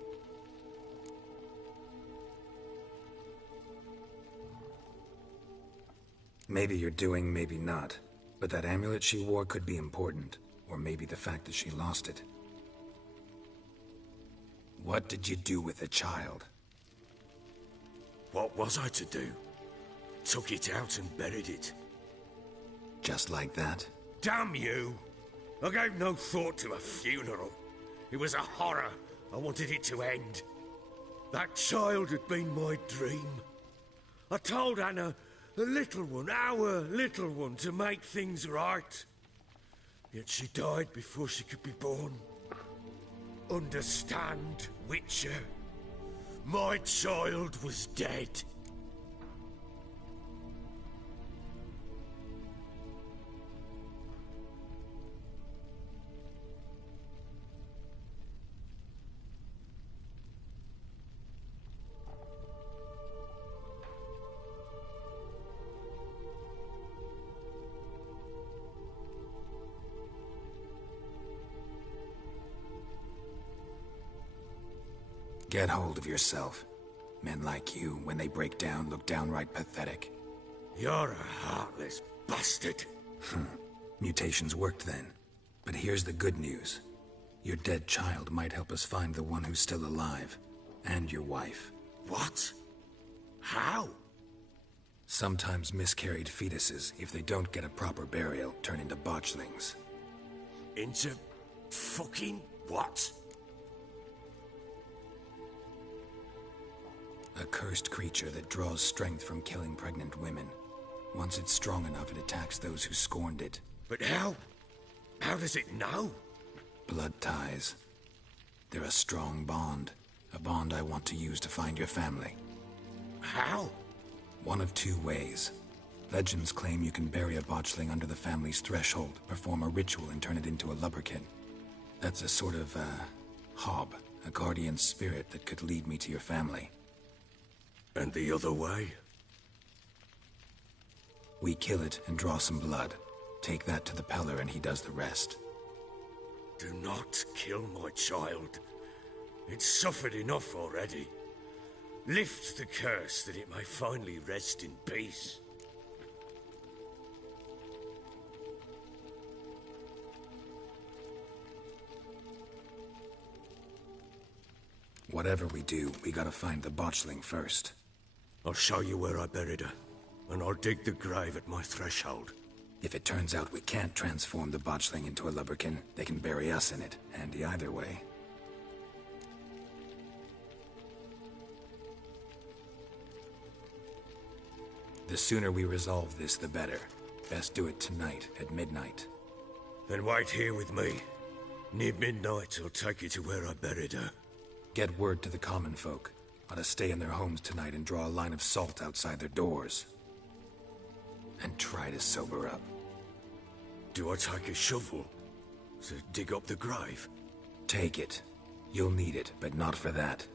Maybe you're doing, maybe not. But that amulet she wore could be important. Or maybe the fact that she lost it. What did you do with the child? What was I to do? Took it out and buried it. Just like that? Damn you! I gave no thought to a funeral. It was a horror. I wanted it to end. That child had been my dream. I told Anna The little one, our little one, to make things right. Yet she died before she could be born. Understand, Witcher? My child was dead. Get hold of yourself. Men like you, when they break down, look downright pathetic. You're a heartless bastard. Mutations worked then. But here's the good news. Your dead child might help us find the one who's still alive. And your wife. What? How? Sometimes miscarried fetuses, if they don't get a proper burial, turn into botchlings. Into fucking what? A cursed creature that draws strength from killing pregnant women. Once it's strong enough, it attacks those who scorned it. But how? How does it know? Blood ties. They're a strong bond. A bond I want to use to find your family. How? One of two ways. Legends claim you can bury a botchling under the family's threshold, perform a ritual, and turn it into a lubberkin. That's a sort of, hob. A guardian spirit that could lead me to your family. And the other way? We kill it and draw some blood. Take that to the Peller and he does the rest. Do not kill my child. It's suffered enough already. Lift the curse that it may finally rest in peace. Whatever we do, we gotta find the botchling first. I'll show you where I buried her, and I'll dig the grave at my threshold. If it turns out we can't transform the botchling into a lubberkin, they can bury us in it. Handy either way. The sooner we resolve this, the better. Best do it tonight, at midnight. Then wait here with me. Near midnight, I'll take you to where I buried her. Get word to the common folk. Ought to stay in their homes tonight and draw a line of salt outside their doors. And try to sober up. Do I take a shovel to dig up the grave? Take it. You'll need it, but not for that.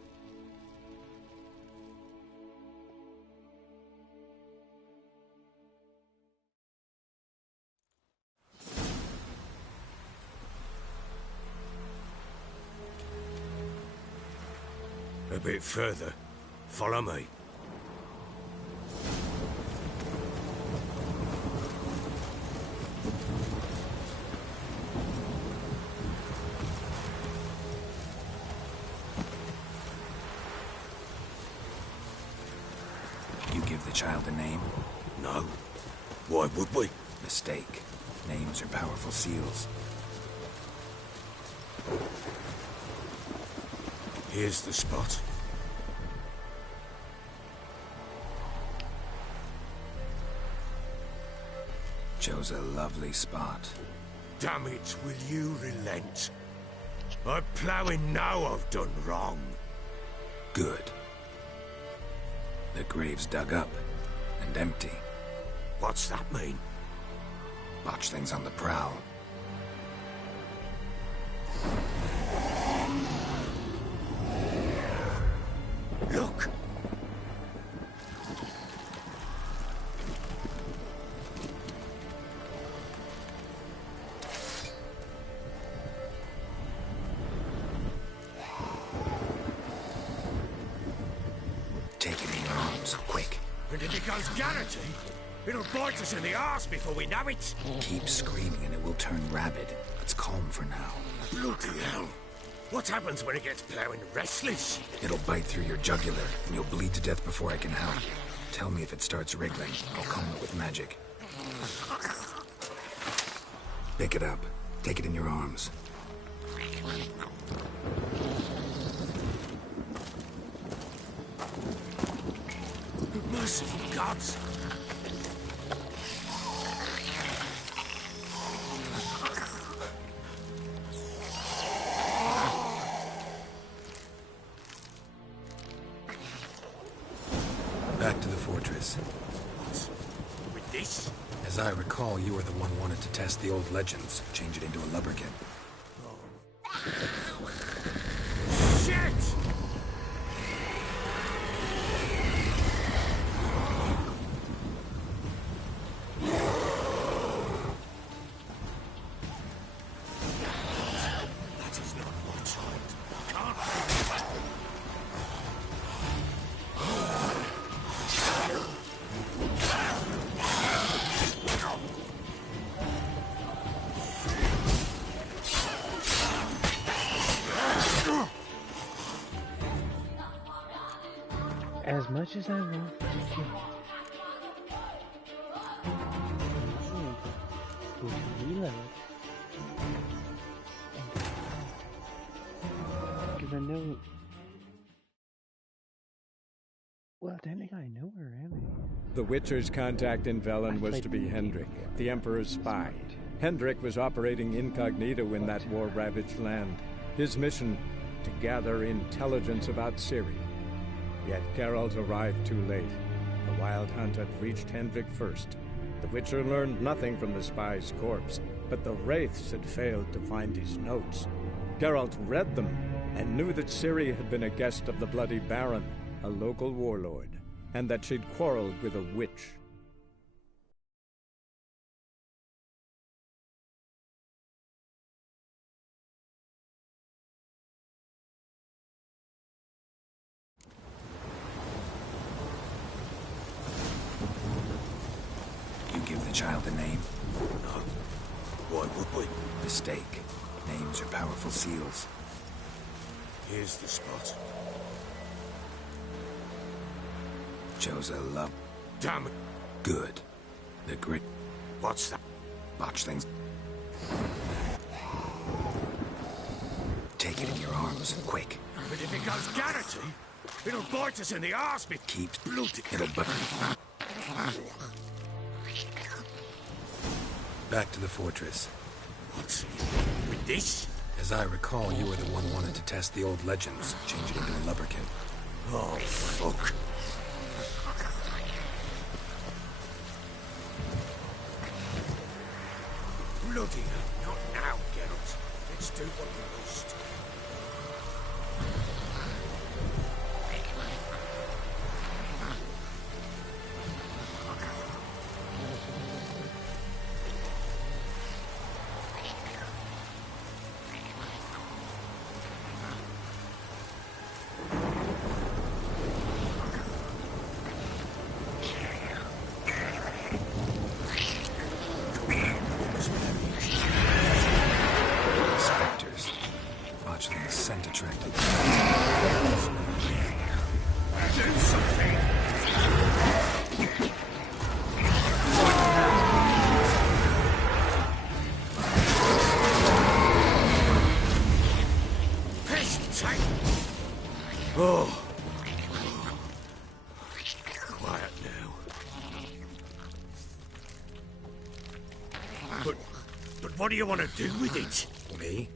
A bit further. Follow me. You give the child a name? No. Why would we? Mistake. Names are powerful seals. Here's the spot. Chose a lovely spot. Damn it, will you relent? I'm ploughing now I've done wrong. Good. The grave's dug up and empty. What's that mean? Botchling's on the prowl. Look! Take it in your arms, quick. And if it goes Garrity, it'll bite us in the arse before we know it. Keep screaming and it will turn rabid. Let's calm for now. Bloody hell! What happens when it gets ploughing restless? It'll bite through your jugular, and you'll bleed to death before I can help. Tell me if it starts wriggling. I'll calm it with magic. Pick it up. Take it in your arms. Merciful gods! fortress. With this? As I recall, you were the one wanted to test the old legends, change it into a lubberkin. Shit! That is not my child. Can't be. As much as I want to kill to reload. Because I know. Well, technically I know where I am. The Witcher's contact in Velen was to be Hendrik, the Emperor's spy. Hendrik was operating incognito in that war-ravaged land. His mission, to gather intelligence about Ciri. Yet Geralt arrived too late. The Wild Hunt had reached Hendrik first. The Witcher learned nothing from the spy's corpse, but the Wraiths had failed to find his notes. Geralt read them and knew that Ciri had been a guest of the Bloody Baron, a local warlord, and that she'd quarreled with a witch. You give the child a name? No. Why would we? Mistake. Names are powerful seals. Here's the spot. Chose a love. Damn it. Good. The grit. What's that? Botchlings. Take it in your arms, quick. But if it goes Garrity, it'll bite us in the arse. Keep bloody. It'll Back to the fortress. What? With this? As I recall, you were the one wanted to test the old legends, change it into a lubberkin. Oh, fuck. Bloody hell, not now, Geralt. Let's do what we must. What do you want to do with it? Me?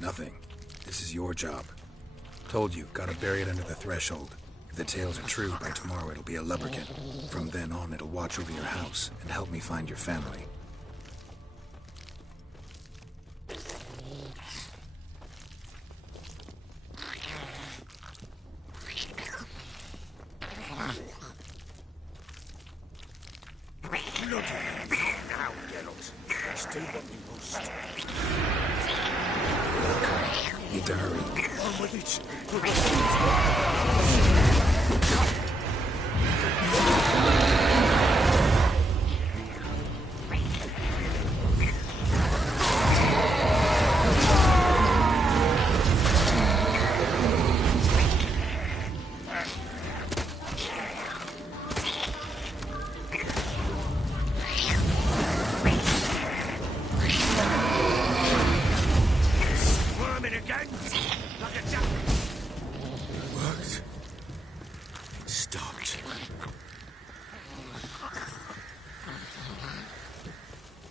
Nothing. This is your job. Told you, gotta bury it under the threshold. If the tales are true, by tomorrow it'll be a lubberkin. From then on, it'll watch over your house and help me find your family. Now, Geralt. Let's do what we must. Need to hurry. On with it.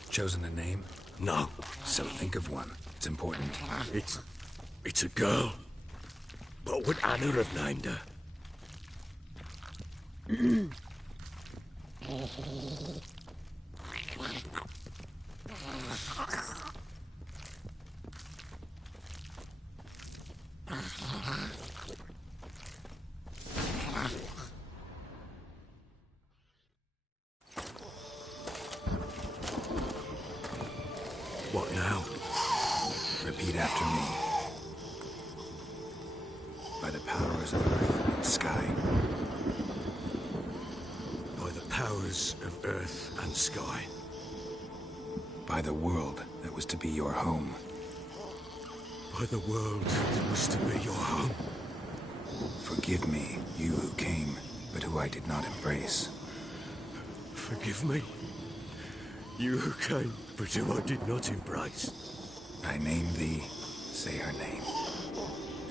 Chosen a name? No. So think of one. It's important. It's a girl. What would Anna have named her? What now? Repeat after me. By the powers of earth and sky. By the powers of earth and sky. By the world that was to be your home. By the world that was to be your home. Forgive me, you who came, but who I did not embrace. Forgive me, you who came, but who I did not embrace. I name thee, say her name,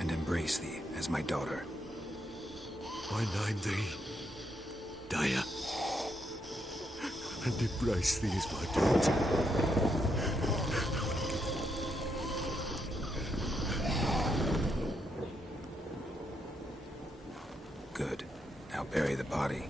and embrace thee as my daughter. I name thee, Daya, and embrace thee as my daughter. Good. Now bury the body.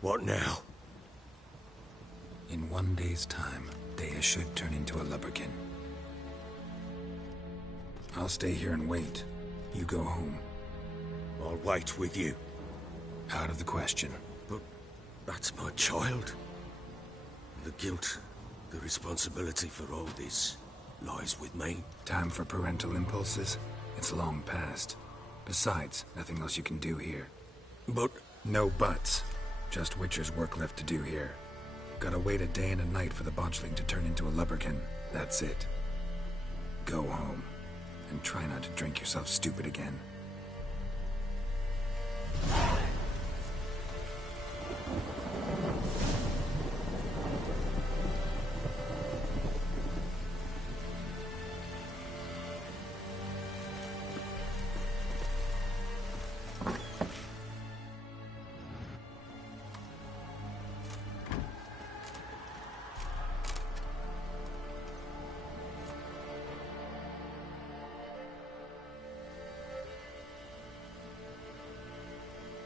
What now? In 1 day's time, Daya should turn into a lubberkin. I'll stay here and wait. You go home. I'll wait with you. Out of the question. But that's my child. The guilt, the responsibility for all this lies with me. Time for parental impulses? It's long past. Besides, nothing else you can do here. But... No buts. Just Witcher's work left to do here. Gotta wait a day and a night for the botchling to turn into a lubberkin. That's it. Go home. And try not to drink yourself stupid again.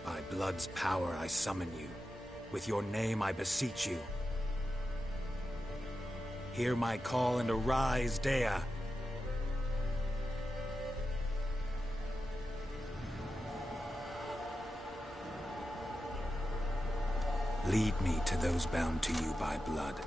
By blood's power I summon you. With your name I beseech you. Hear my call and arise, Daya. Lead me to those bound to you by blood.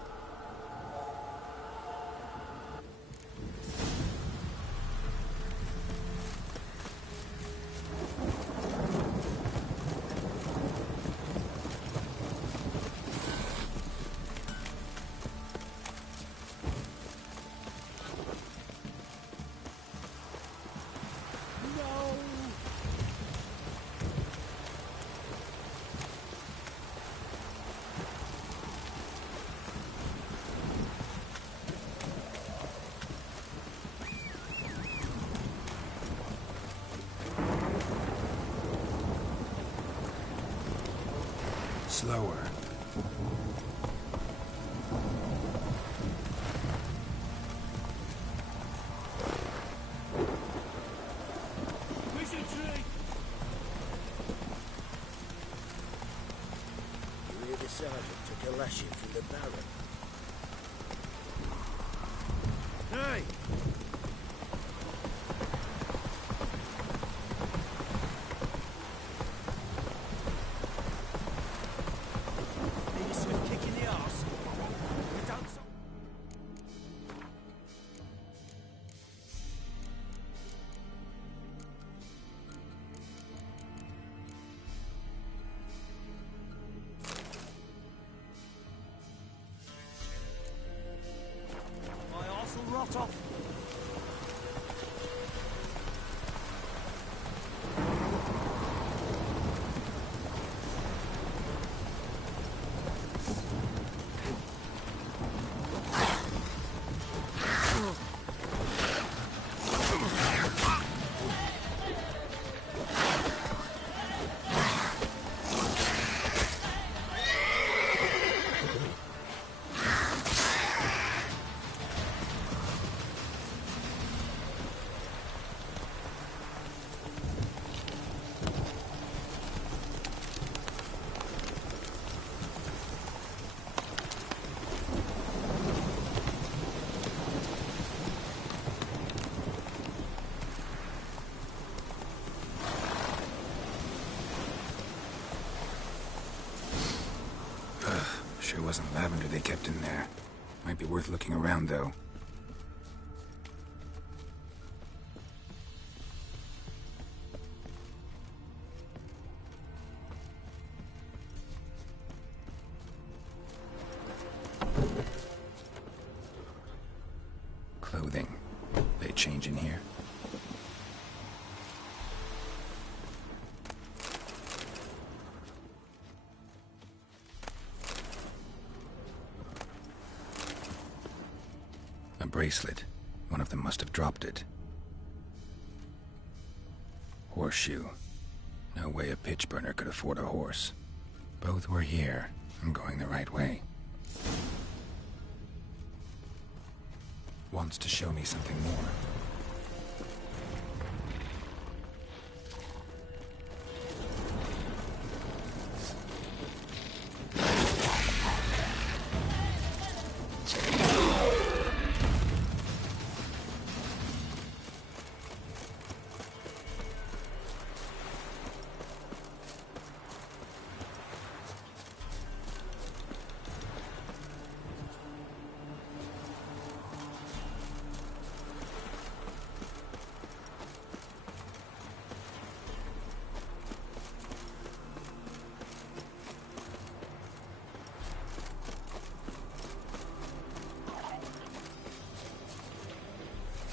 Slower. You hear the sergeant took a lashing from the Baron. Hey! Rot off. Sure wasn't lavender they kept in there. Might be worth looking around, though. Clothing. They change in here? A bracelet. One of them must have dropped it. Horseshoe. No way a pitch burner could afford a horse. Both were here. I'm going the right way. Wants to show me something more.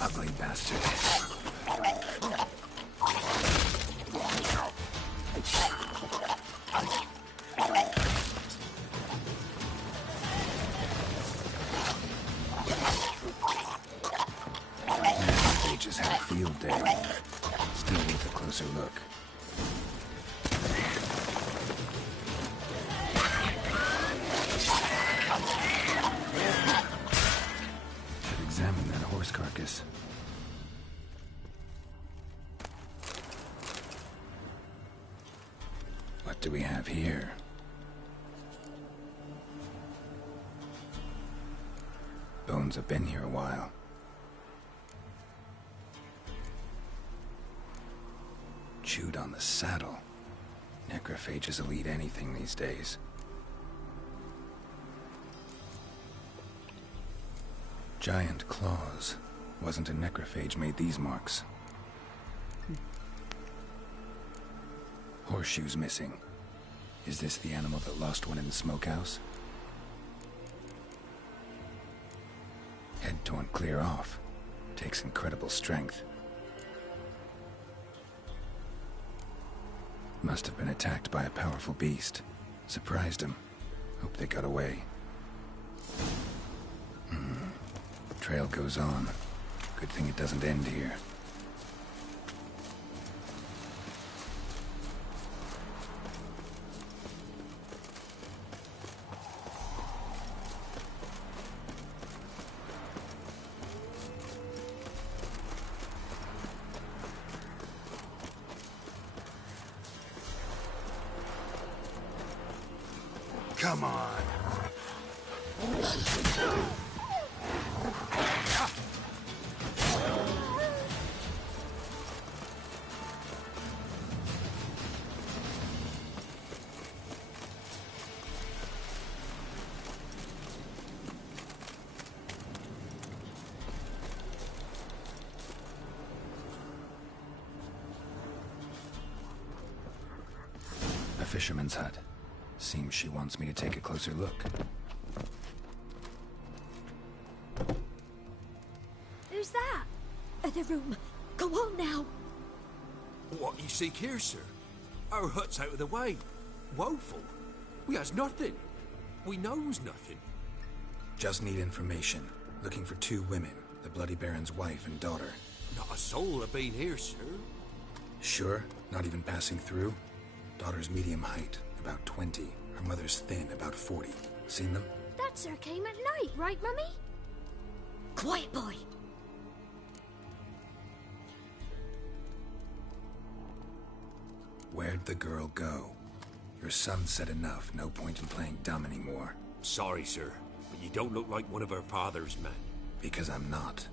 Ugly bastard. They just had a field day. Still with a closer look. Should examine that horse carcass. What do we have here? Bones have been here a while. Chewed on the saddle. Necrophages will eat anything these days. Giant claws. Wasn't a necrophage made these marks. Horseshoes missing. Is this the animal that lost one in the smokehouse? Head torn clear off. Takes incredible strength. Must have been attacked by a powerful beast. Surprised him. Hope they got away. Trail goes on. Good thing it doesn't end here. Come on. A fisherman's hut. Seems she wants me to take a closer look. Who's that? The room. Go on now. What you seek here, sir? Our hut's out of the way. Woeful. We has nothing. We knows nothing. Just need information. Looking for 2 women. The Bloody Baron's wife and daughter. Not a soul have been here, sir. Sure? Not even passing through? Daughter's medium height. About 20. Her mother's thin, about 40. Seen them? That sir came at night, right, Mummy? Quiet, boy. Where'd the girl go? Your son said enough. No point in playing dumb anymore. Sorry, sir, but you don't look like one of her father's men. Because I'm not.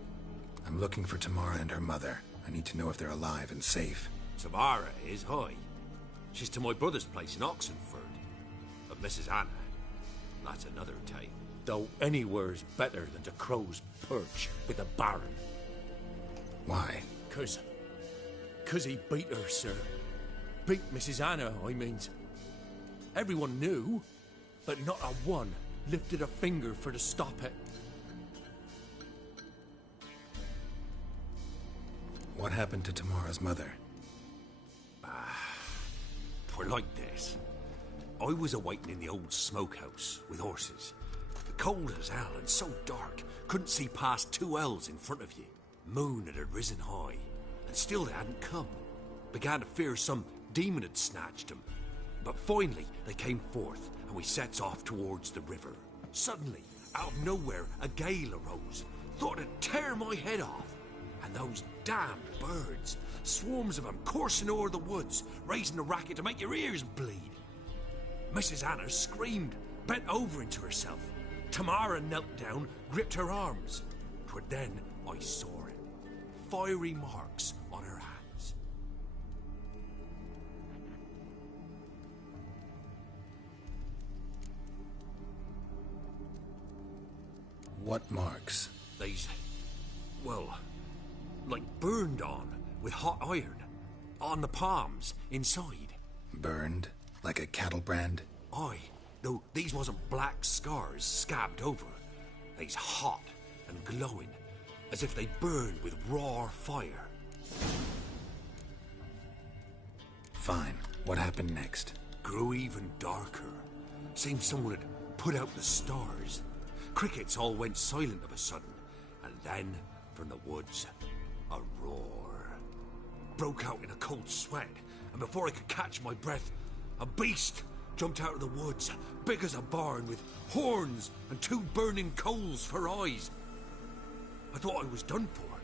I'm looking for Tamara and her mother. I need to know if they're alive and safe. Tamara is high. She's to my brother's place in Oxenford. But Mrs. Anna, that's another tale. Though anywhere's better than the Crow's Perch with the Baron. Why? 'Cause he beat her, sir. Beat Mrs. Anna, I means. Everyone knew, but not a one lifted a finger for to stop it. What happened to Tamara's mother? Twere like this. I was awaiting in the old smokehouse with horses. Cold as hell and so dark, couldn't see past 2 ells in front of you. Moon had risen high, and still they hadn't come. Began to fear some demon had snatched them. But finally, they came forth, and we sets off towards the river. Suddenly, out of nowhere, a gale arose. Thought it'd tear my head off. And those damned birds, swarms of them coursing o'er the woods, raising a racket to make your ears bleed. Mrs. Anna screamed, bent over into herself. Tamara knelt down, gripped her arms. 'Twere then I saw it. Fiery marks on her hands. What marks? They's, well, like burned on with hot iron. On the palms, inside. Burned? Like a cattle brand? Aye, though these wasn't black scars scabbed over. They's hot and glowing, as if they burned with raw fire. Fine. What happened next? Grew even darker. Seemed someone had put out the stars. Crickets all went silent of a sudden, and then, from the woods, a roar. Broke out in a cold sweat, and before I could catch my breath, a beast jumped out of the woods, big as a barn, with horns and 2 burning coals for eyes. I thought I was done for.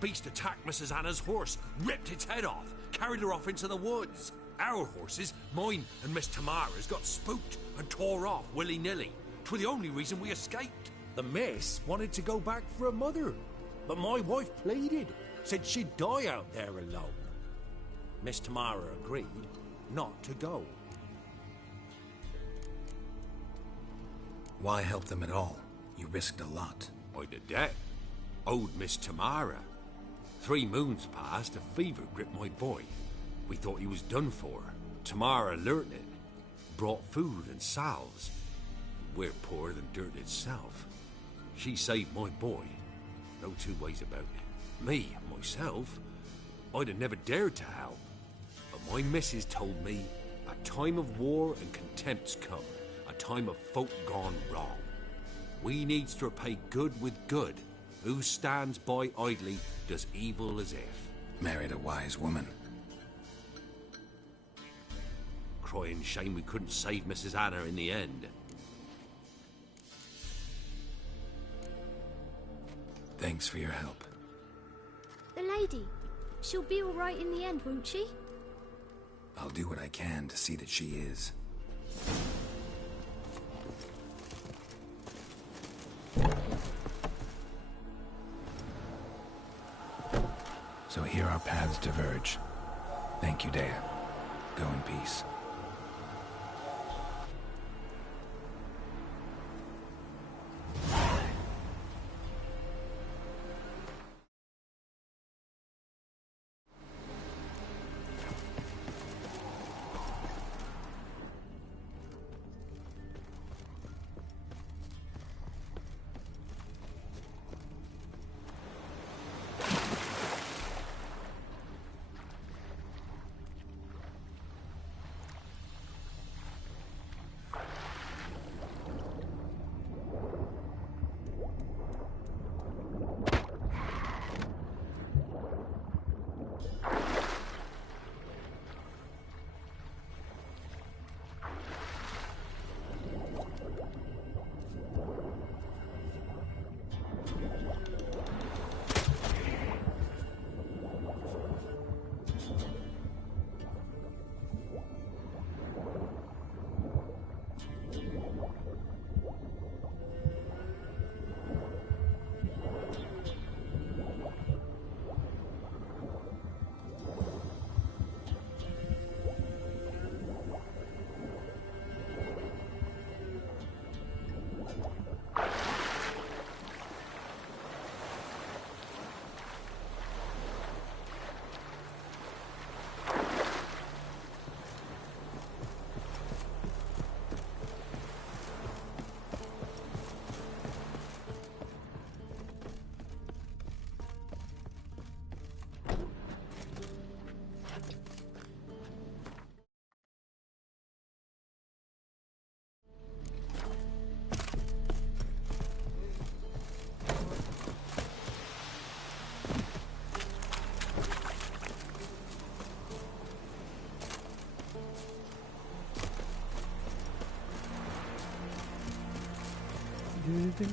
Beast attacked Mrs. Anna's horse, ripped its head off, carried her off into the woods. Our horses, mine and Miss Tamara's, got spooked and tore off willy-nilly. 'Twere the only reason we escaped. The miss wanted to go back for her mother, but my wife pleaded, said she'd die out there alone. Miss Tamara agreed not to go. Why help them at all? You risked a lot. I did that. Owed Miss Tamara. 3 moons passed, a fever gripped my boy. We thought he was done for. Tamara learnt it. Brought food and salves. We're poorer than dirt itself. She saved my boy. No 2 ways about it. Me, myself, I'd have never dared to help. But my missus told me a time of war and contempt's come. A time of folk gone wrong. We needs to repay good with good. Who stands by idly does evil as if. Married a wise woman. Crying shame we couldn't save Mrs. Anna in the end. Thanks for your help. The lady, she'll be all right in the end, won't she? I'll do what I can to see that she is. So here our paths diverge. Thank you, Dea. Go in peace. Come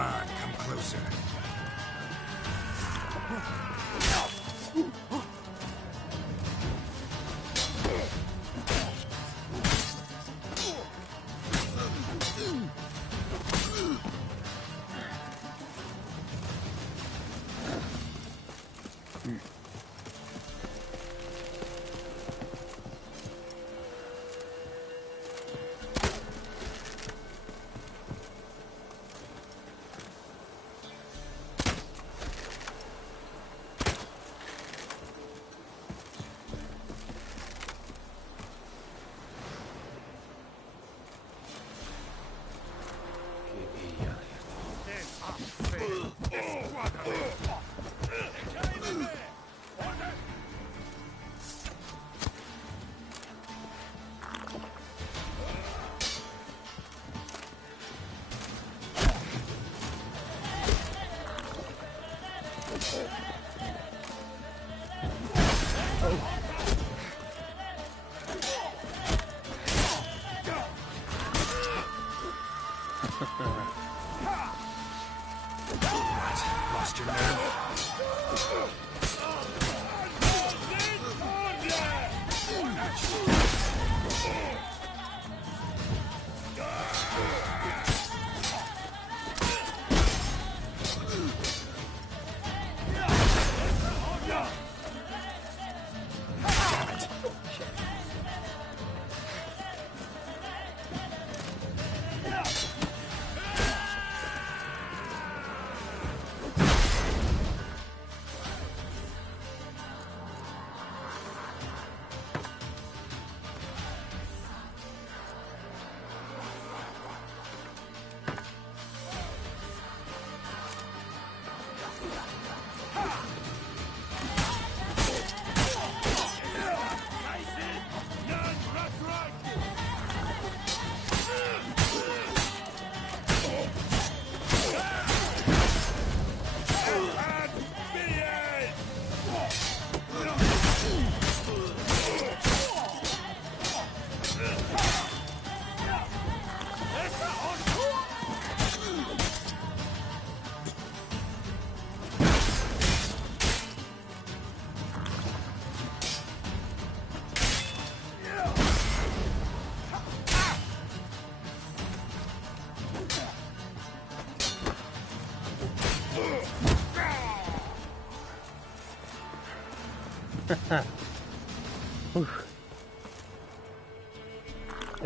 on, come closer. Lost your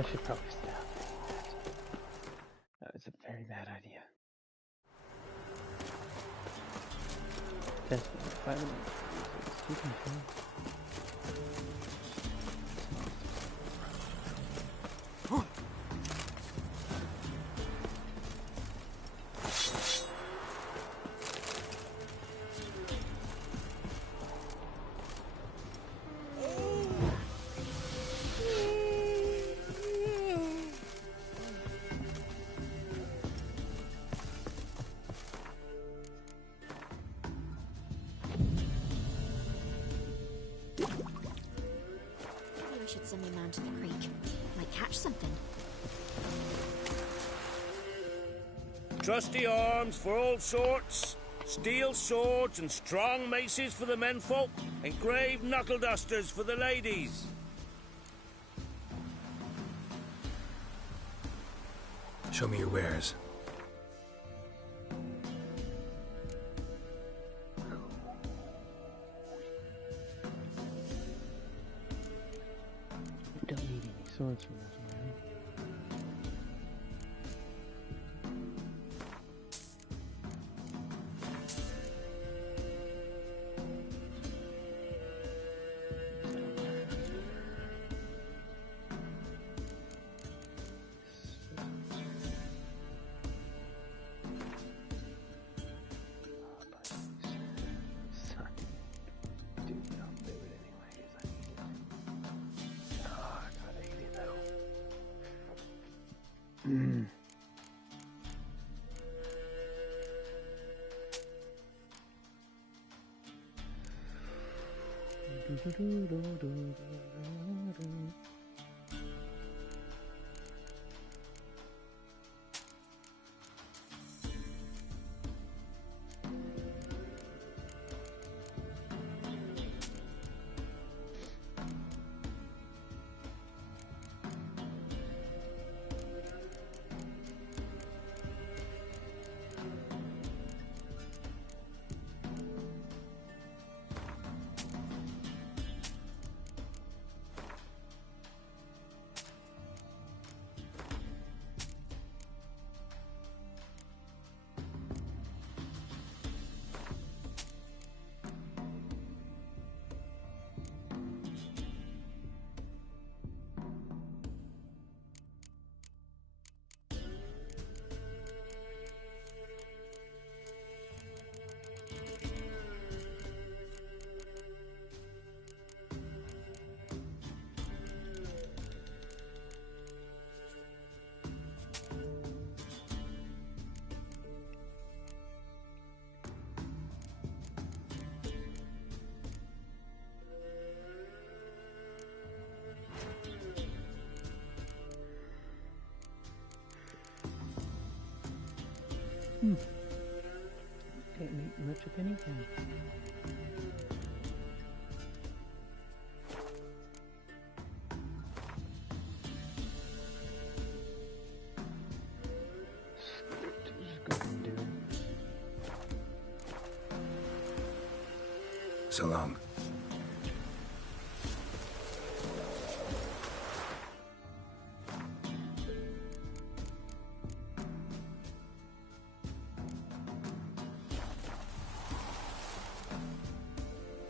I should probably stop. That was a very bad idea. Definitely 5 minutes. You can tell. catch something. Trusty arms for all sorts, steel swords and strong maces for the menfolk, engraved knuckle dusters for the ladies. Show me your wares. I don't need any swords from this man. Can't make much of anything. So long.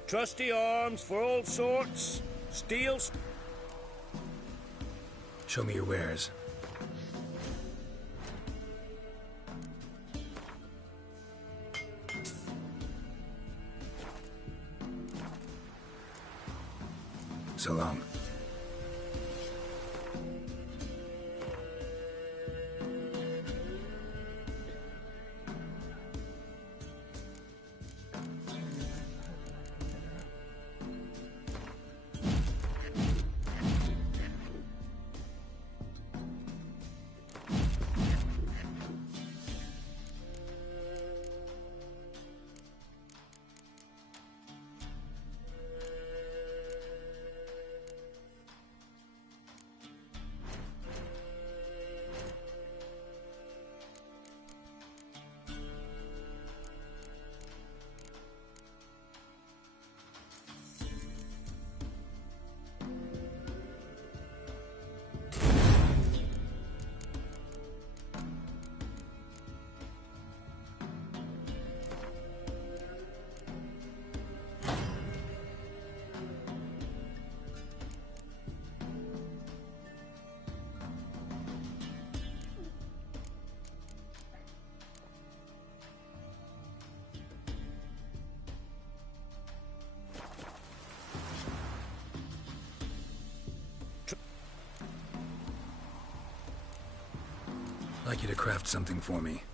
Trusty arms for all sorts, steel... Show me your wares. So long. I'd like you to craft something for me.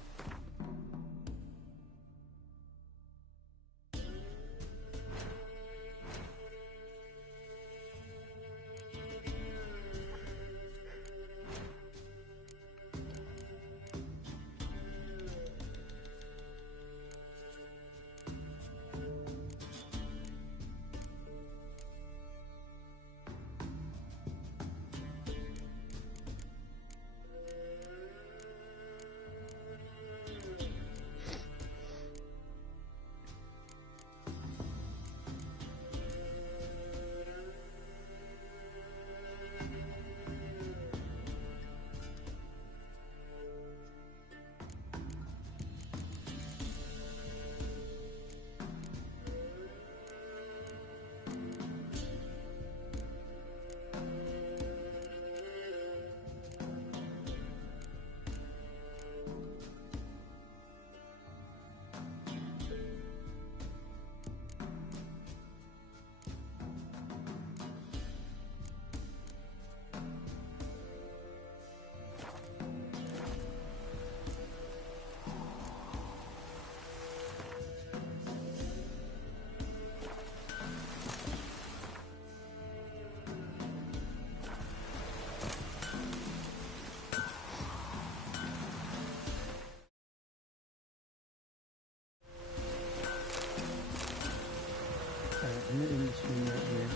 I'm gonna end the stream right here.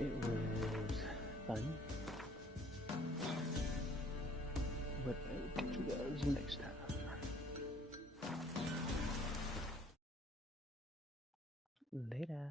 It was fun. But I will catch you guys next time. Later.